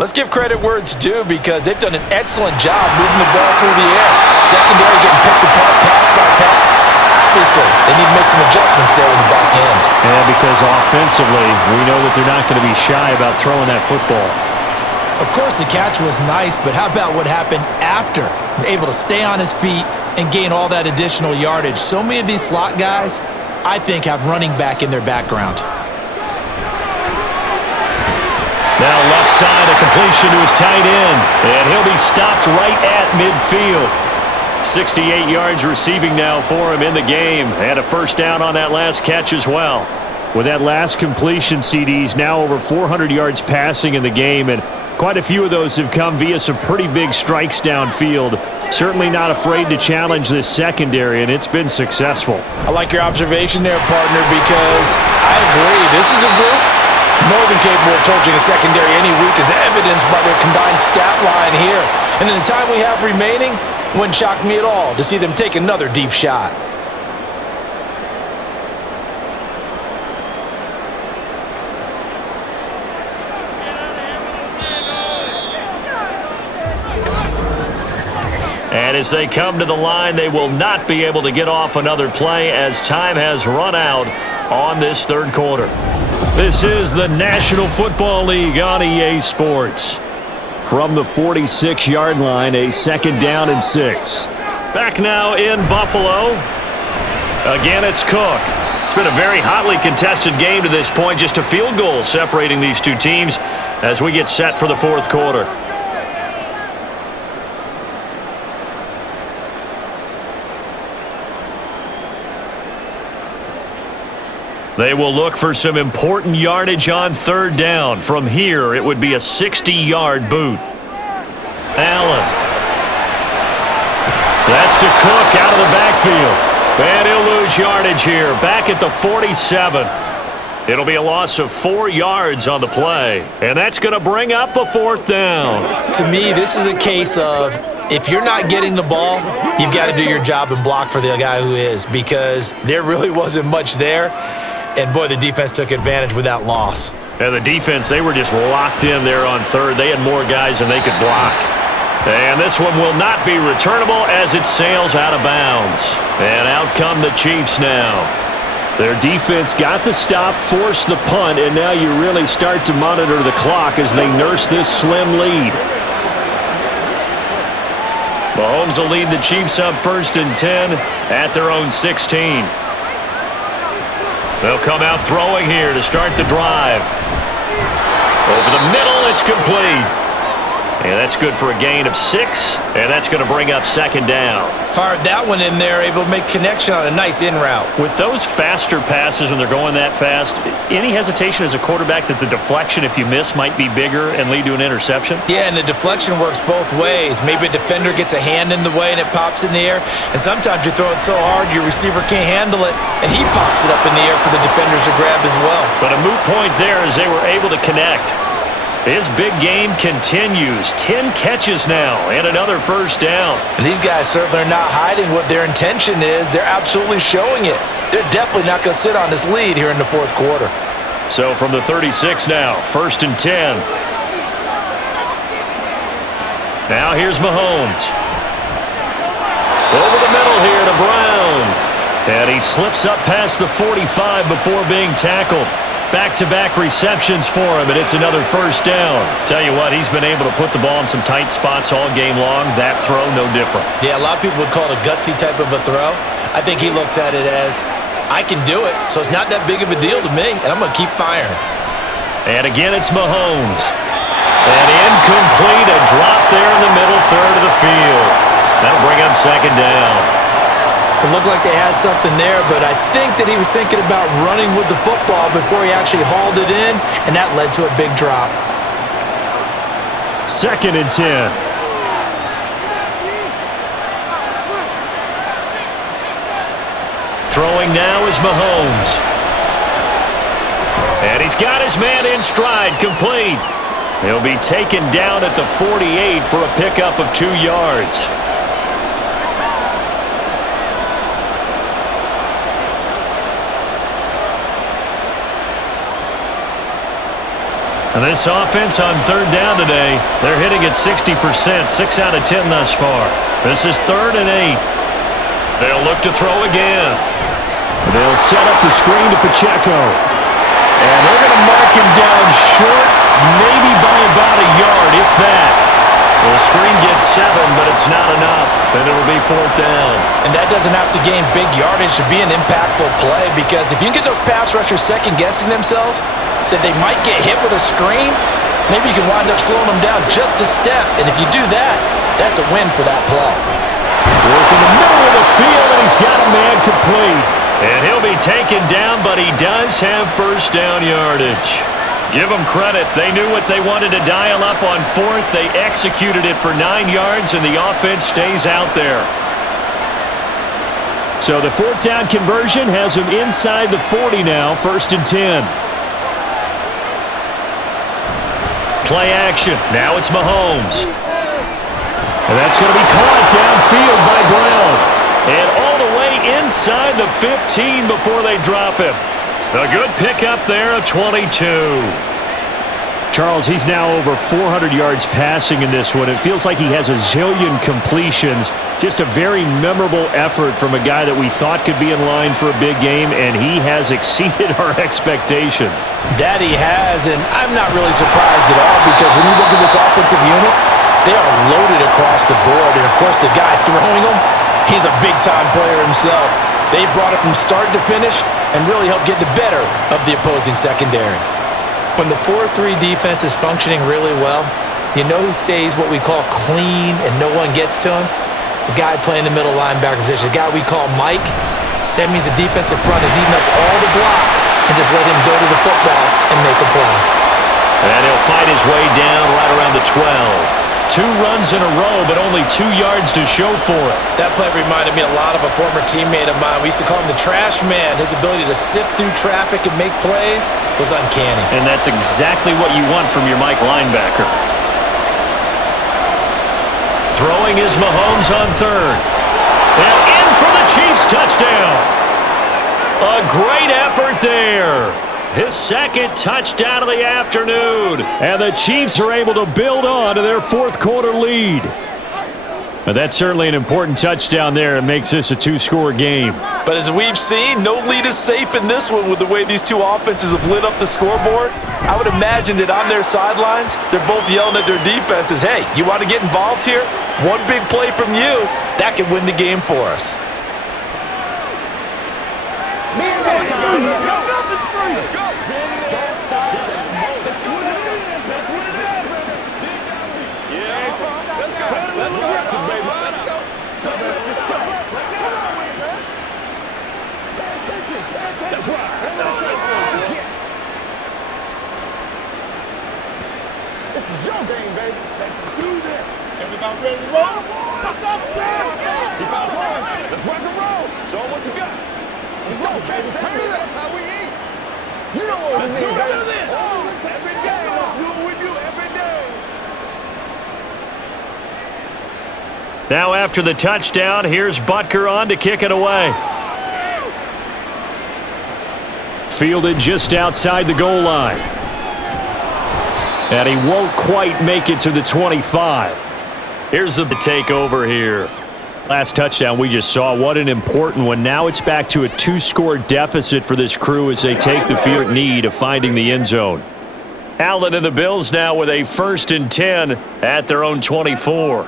let's give credit where it's due because they've done an excellent job moving the ball through the air. Secondary getting picked apart pass by pass. obviously, they need to make some adjustments there in the back end. And because offensively, we know that they're not going to be shy about throwing that football. Of course, the catch was nice, but how about what happened after? Able to stay on his feet and gain all that additional yardage. So many of these slot guys, I think, have running back in their background. Now left side, a completion to his tight end, and he'll be stopped right at midfield. 68 yards receiving now for him in the game, and a first down on that last catch as well. With that last completion, CD's now over 400 yards passing in the game, and quite a few of those have come via some pretty big strikes downfield. Certainly not afraid to challenge this secondary, and it's been successful. I like your observation there, partner, because I agree. This is a group more than capable of torching a secondary any week, as evidenced by their combined stat line here. And in the time we have remaining, it wouldn't shock me at all to see them take another deep shot. And as they come to the line, they will not be able to get off another play as time has run out on this third quarter. This is the National Football League on EA Sports. From the 46-yard line, a second down and 6. Back now in Buffalo. Again, it's Cook. It's been a very hotly contested game to this point. Just a field goal separating these two teams as we get set for the fourth quarter. They will look for some important yardage on third down. From here, it would be a 60-yard boot. Allen. That's to Cook out of the backfield. And he'll lose yardage here, back at the 47. It'll be a loss of 4 yards on the play. And that's going to bring up a fourth down. To me, this is a case of if you're not getting the ball, you've got to do your job and block for the guy who is, because there really wasn't much there. And, boy, the defense took advantage with that loss. And the defense, they were just locked in there on third. They had more guys than they could block. And this one will not be returnable as it sails out of bounds. And out come the Chiefs now. Their defense got the stop, forced the punt, and now you really start to monitor the clock as they nurse this slim lead. Mahomes will lead the Chiefs up 1st and 10 at their own 16. They'll come out throwing here to start the drive. Over the middle, it's complete. And that's good for a gain of 6, and that's going to bring up second down. Fired that one in there, able to make connection on a nice in route. With those faster passes when they're going that fast, any hesitation as a quarterback that the deflection, if you miss, might be bigger and lead to an interception? Yeah, and the deflection works both ways. Maybe a defender gets a hand in the way and it pops in the air, and sometimes you throw it so hard your receiver can't handle it, and he pops it up in the air for the defenders to grab as well. But a moot point there as they were able to connect. His big game continues. 10 catches now and another first down. And these guys certainly are not hiding what their intention is. They're absolutely showing it. They're definitely not going to sit on this lead here in the fourth quarter. So from the 36 now, 1st and 10. Now here's Mahomes. Over the middle here to Brown. And he slips up past the 45 before being tackled. Back-to-back receptions for him, and it's another first down. Tell you what, he's been able to put the ball in some tight spots all game long. That throw, no different. Yeah, a lot of people would call it a gutsy type of a throw. I think he looks at it as, I can do it, so it's not that big of a deal to me, and I'm going to keep firing. And again, it's Mahomes. And incomplete, a drop there in the middle third of the field. That'll bring up second down. It looked like they had something there, but I think that he was thinking about running with the football before he actually hauled it in, and that led to a big drop. 2nd and 10. Throwing now is Mahomes. And he's got his man in stride, complete. He'll be taken down at the 48 for a pickup of 2 yards. And this offense on third down today, they're hitting at 60%, 6 out of 10 thus far. This is 3rd and 8. They'll look to throw again. They'll set up the screen to Pacheco. And they're going to mark him down short, maybe by about a yard, if that. The screen gets 7, but it's not enough, and it'll be 4th down. And that doesn't have to gain big yardage to be an impactful play, because if you can get those pass rushers second-guessing themselves, that they might get hit with a screen, maybe you can wind up slowing them down just a step. And if you do that, that's a win for that play. Working the middle of the field, and he's got a man complete. And he'll be taken down, but he does have first down yardage. Give them credit. They knew what they wanted to dial up on 4th. They executed it for 9 yards, and the offense stays out there. So the 4th down conversion has him inside the 40 now, 1st and 10. Play action. Now it's Mahomes. And that's going to be caught downfield by Brown. And all the way inside the 15 before they drop him. A good pickup there, a 22. Charles, he's now over 400 yards passing in this one. It feels like he has a zillion completions. Just a very memorable effort from a guy that we thought could be in line for a big game, and he has exceeded our expectations. That he has, and I'm not really surprised at all, because when you look at this offensive unit, they are loaded across the board. And, of course, the guy throwing them, he's a big-time player himself. They brought it from start to finish and really helped get the better of the opposing secondary. When the 4-3 defense is functioning really well, you know who stays what we call clean and no one gets to him? The guy playing the middle linebacker position, the guy we call Mike. That means the defensive front is eating up all the blocks and just let him go to the football and make a play. And he'll fight his way down right around the 12. 2 runs in a row, but only 2 yards to show for it. That play reminded me a lot of a former teammate of mine. We used to call him the trash man. His ability to sift through traffic and make plays was uncanny. And that's exactly what you want from your Mike linebacker. Throwing is Mahomes on 3rd. And in for the Chiefs touchdown. A great effort there. His 2nd touchdown of the afternoon. And the Chiefs are able to build on to their 4th quarter lead. But that's certainly an important touchdown there. It makes this a 2-score game. But as we've seen, no lead is safe in this one with the way these two offenses have lit up the scoreboard. I would imagine that on their sidelines, they're both yelling at their defenses, hey, you want to get involved here? One big play from you, that could win the game for us. Let's go. Let's go. This is your game, baby. Let's do this. Everybody ready to roll? Let's go, son. Keep out runs. Let's rock and roll. Show them what you got. Let's go, baby. Turn it. That's how we eat. You know what we mean, baby. Let's do this. Every day. Let's do it with you every day. Now after the touchdown, here's Butker on to kick it away. Fielded just outside the goal line. And he won't quite make it to the 25. Here's the takeover here. Last touchdown we just saw, what an important one. Now it's back to a 2-score deficit for this crew as they take the field in need of finding the end zone. Allen and the Bills now with a 1st and 10 at their own 24.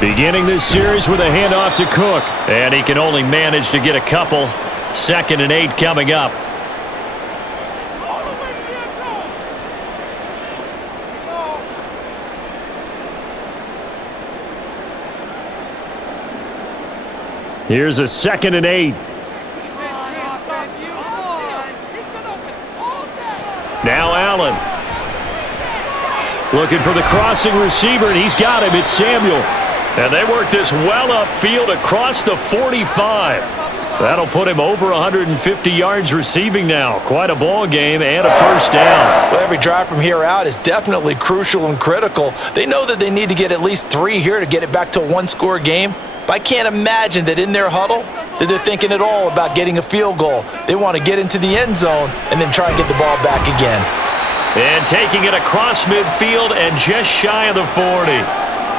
Beginning this series with a handoff to Cook. And he can only manage to get a couple. 2nd and 8 coming up. Here's a 2nd and 8. Now Allen. Looking for the crossing receiver, and he's got him. It's Samuel. And they work this well upfield across the 45. That'll put him over 150 yards receiving now. Quite a ball game and a 1st down. Well, every drive from here out is definitely crucial and critical. They know that they need to get at least 3 here to get it back to a 1-score game. But I can't imagine that in their huddle that they're thinking at all about getting a field goal. They want to get into the end zone and then try and get the ball back again. And taking it across midfield and just shy of the 40.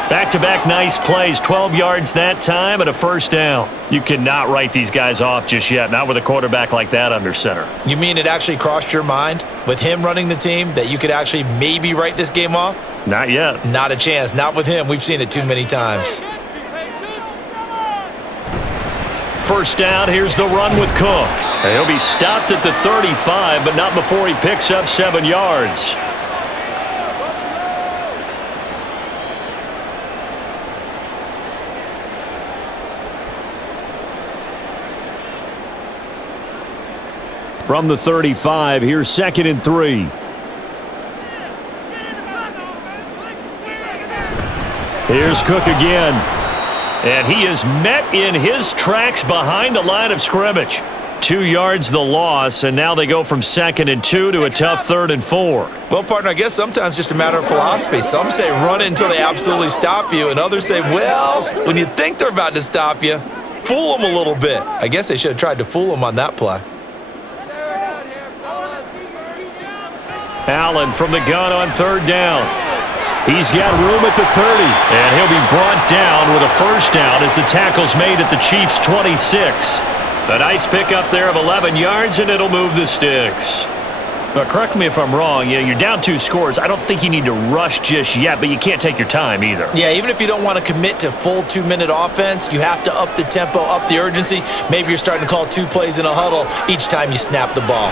Back-to-back nice plays, 12 yards that time and a first down. You cannot write these guys off just yet, not with a quarterback like that under center. You mean it actually crossed your mind with him running the team that you could actually maybe write this game off? Not yet. Not a chance. Not with him. We've seen it too many times. First down, here's the run with Cook. He'll be stopped at the 35, but not before he picks up 7 yards. From the 35, here's 2nd and 3. Here's Cook again. And he is met in his tracks behind the line of scrimmage. 2 yards the loss, and now they go from 2nd and 2 to a tough 3rd and 4. Well, partner, I guess sometimes just a matter of philosophy. Some say run until they absolutely stop you, and others say, well, when you think they're about to stop you, fool them a little bit. I guess they should have tried to fool them on that play. Allen from the gun on 3rd down. He's got room at the 30, and he'll be brought down with a first down as the tackle's made at the Chiefs' 26. A nice pickup there of 11 yards, and it'll move the sticks. But correct me if I'm wrong, you're down 2 scores. I don't think you need to rush just yet, but you can't take your time either. Yeah, even if you don't want to commit to full 2-minute offense, you have to up the tempo, up the urgency. Maybe you're starting to call 2 plays in a huddle each time you snap the ball.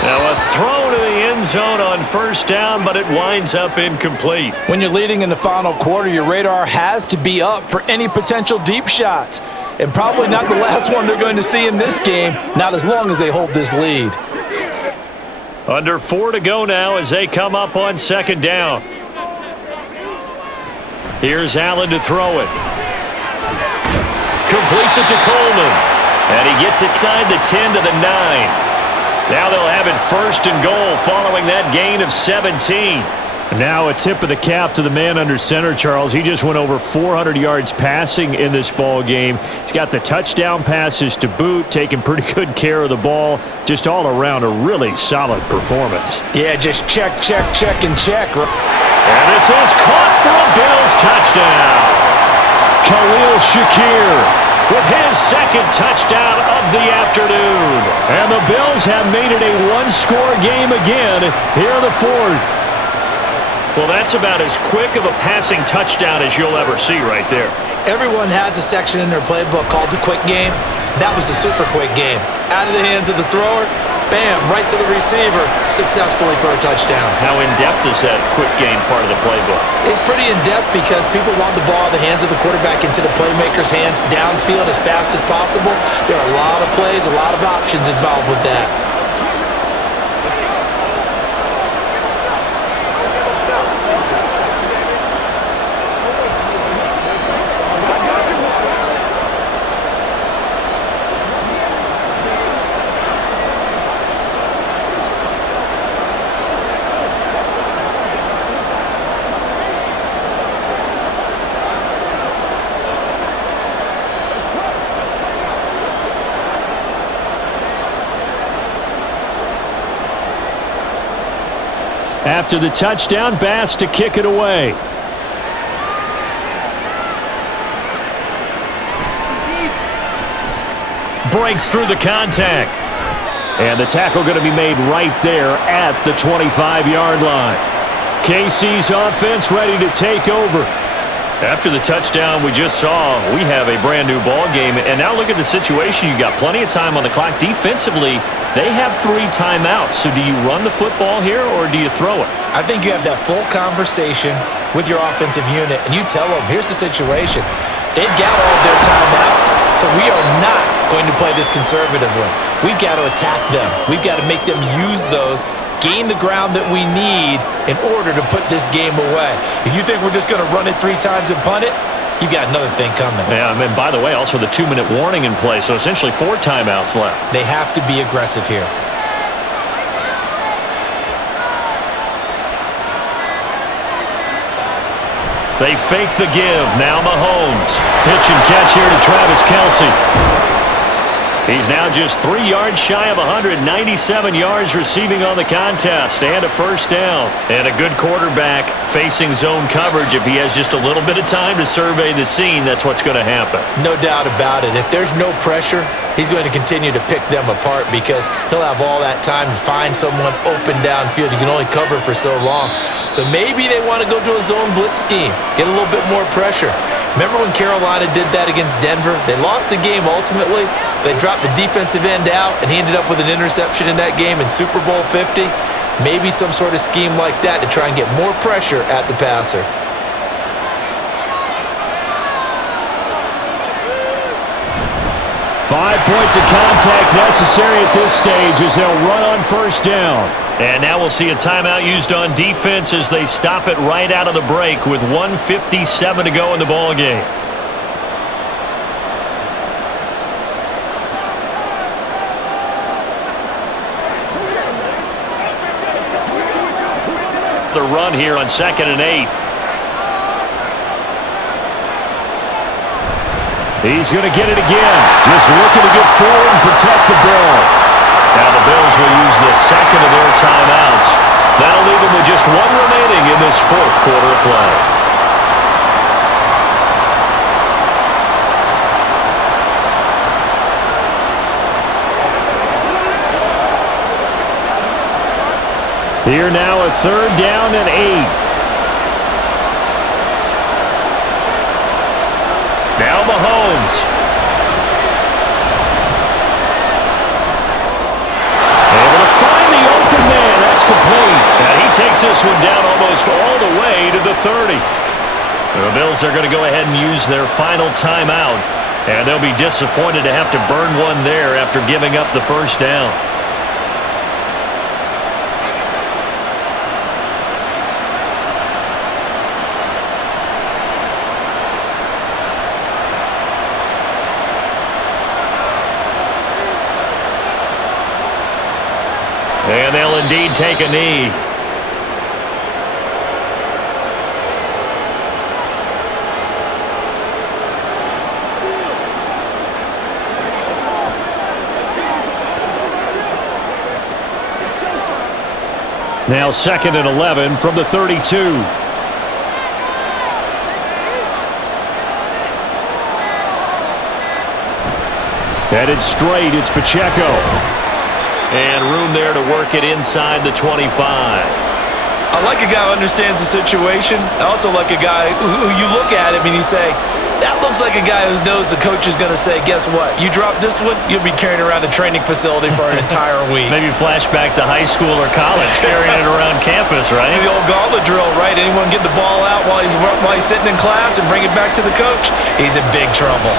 Now a throw to the end zone on first down, but it winds up incomplete. When you're leading in the final quarter, your radar has to be up for any potential deep shots. And probably not the last one they're going to see in this game, not as long as they hold this lead. Under 4 to go now as they come up on 2nd down. Here's Allen to throw it. Completes it to Coleman. And he gets it inside the 10 to the 9. Now they'll have it 1st and goal following that gain of 17. Now a tip of the cap to the man under center, Charles. He just went over 400 yards passing in this ball game. He's got the touchdown passes to boot, taking pretty good care of the ball. Just all around a really solid performance. Yeah, just check, and check. And this is caught for a Bills touchdown. Khalil Shakir with his 2nd touchdown of the afternoon. And the Bills have made it a 1-score game again here in the 4th. Well, that's about as quick of a passing touchdown as you'll ever see right there. Everyone has a section in their playbook called the quick game. That was a super quick game. Out of the hands of the thrower, bam, right to the receiver, successfully for a touchdown. How in-depth is that quick game part of the playbook? It's pretty in-depth because people want the ball in the hands of the quarterback into the playmaker's hands downfield as fast as possible. There are a lot of plays, a lot of options involved with that. After the touchdown, Bass to kick it away. Breaks through the contact. And the tackle going to be made right there at the 25-yard line. KC's offense ready to take over. After the touchdown we just saw, we have a brand-new ball game. And now look at the situation. You got plenty of time on the clock. Defensively, they have 3 timeouts. So do you run the football here or do you throw it? I think you have that full conversation with your offensive unit, and you tell them, here's the situation. They've got all of their timeouts, so we are not going to play this conservatively. We've got to attack them. We've got to make them use those, gain the ground that we need in order to put this game away. If you think we're just going to run it 3 times and punt it, you've got another thing coming. Yeah, and by the way, also the 2-minute warning in play, so essentially 4 timeouts left. They have to be aggressive here. They fake the give. Now Mahomes. Pitch and catch here to Travis Kelce. He's now just 3 yards shy of 197 yards receiving on the contest and a first down. And a good quarterback facing zone coverage. If he has just a little bit of time to survey the scene, that's what's going to happen. No doubt about it. If there's no pressure, he's going to continue to pick them apart because he'll have all that time to find someone open downfield. You can only cover for so long. So maybe they want to go to a zone blitz scheme, get a little bit more pressure. Remember when Carolina did that against Denver? They lost the game ultimately. They dropped the defensive end out, and he ended up with an interception in that game in Super Bowl 50. Maybe some sort of scheme like that to try and get more pressure at the passer. Five points of contact necessary at this stage as they'll run on first down. And now we'll see a timeout used on defense as they stop it right out of the break with 1:57 to go in the ballgame. The run here on 2nd and 8. He's going to get it again. Just looking to get forward and protect the ball. Now the Bills will use the second of their timeouts. That'll leave them with just one remaining in this fourth quarter of play. Here now a 3rd down and 8. Now Mahomes. Able to find the open man. That's complete. And he takes this one down almost all the way to the 30. The Bills are going to go ahead and use their final timeout. And they'll be disappointed to have to burn one there after giving up the first down. And they'll indeed take a knee. Now 2nd and 11 from the 32. Headed straight, it's Pacheco. And room there to work it inside the 25. I like a guy who understands the situation. I also like a guy who you look at him and you say, that looks like a guy who knows the coach is going to say, guess what? You drop this one, you'll be carrying around a training facility for an entire week. Maybe flashback to high school or college, carrying it around campus, right? The old gauntlet drill, right? Anyone get the ball out while he's sitting in class and bring it back to the coach? He's in big trouble.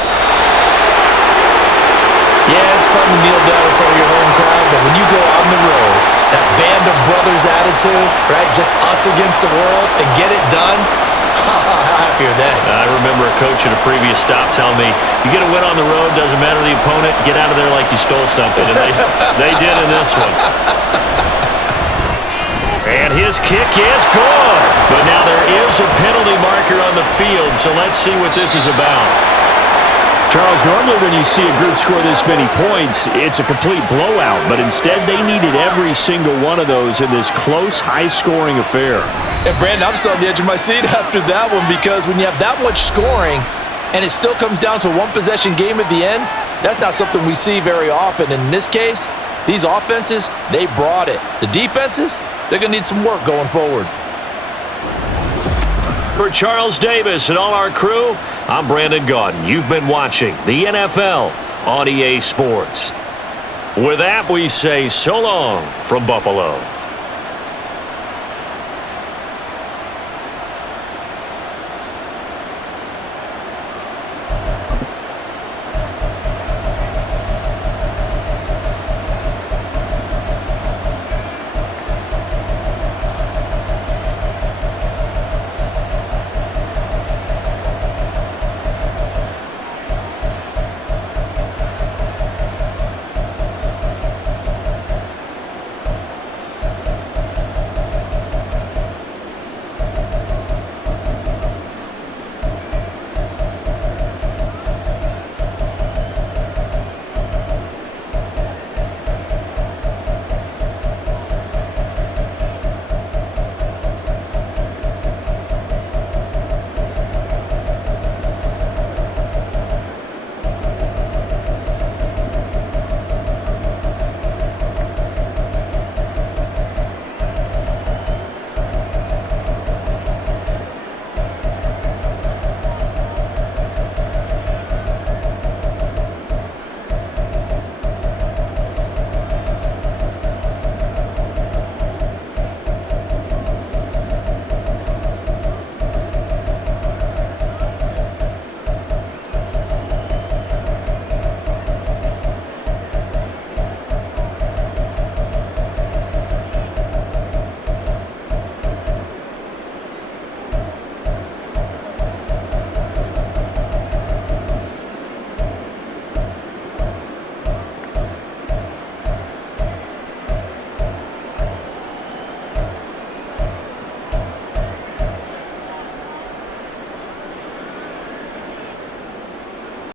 Yeah, it's fun to kneel down in front of your home crowd, but when you go on the road, that band of brothers attitude, right? Just us against the world and get it done. How happy are they? I remember a coach at a previous stop telling me, you get a win on the road, doesn't matter the opponent, get out of there like you stole something. And they did in this one. And his kick is good. But now there is a penalty marker on the field, so let's see what this is about. Charles, normally when you see a group score this many points, it's a complete blowout. But instead, they needed every single one of those in this close, high-scoring affair. And, Brandon, I'm still on the edge of my seat after that one because when you have that much scoring and it still comes down to a one-possession game at the end, that's not something we see very often. In this case, these offenses, they brought it. The defenses, they're going to need some work going forward. For Charles Davis and all our crew, I'm Brandon Gaudin. You've been watching the NFL on EA Sports. With that, we say so long from Buffalo.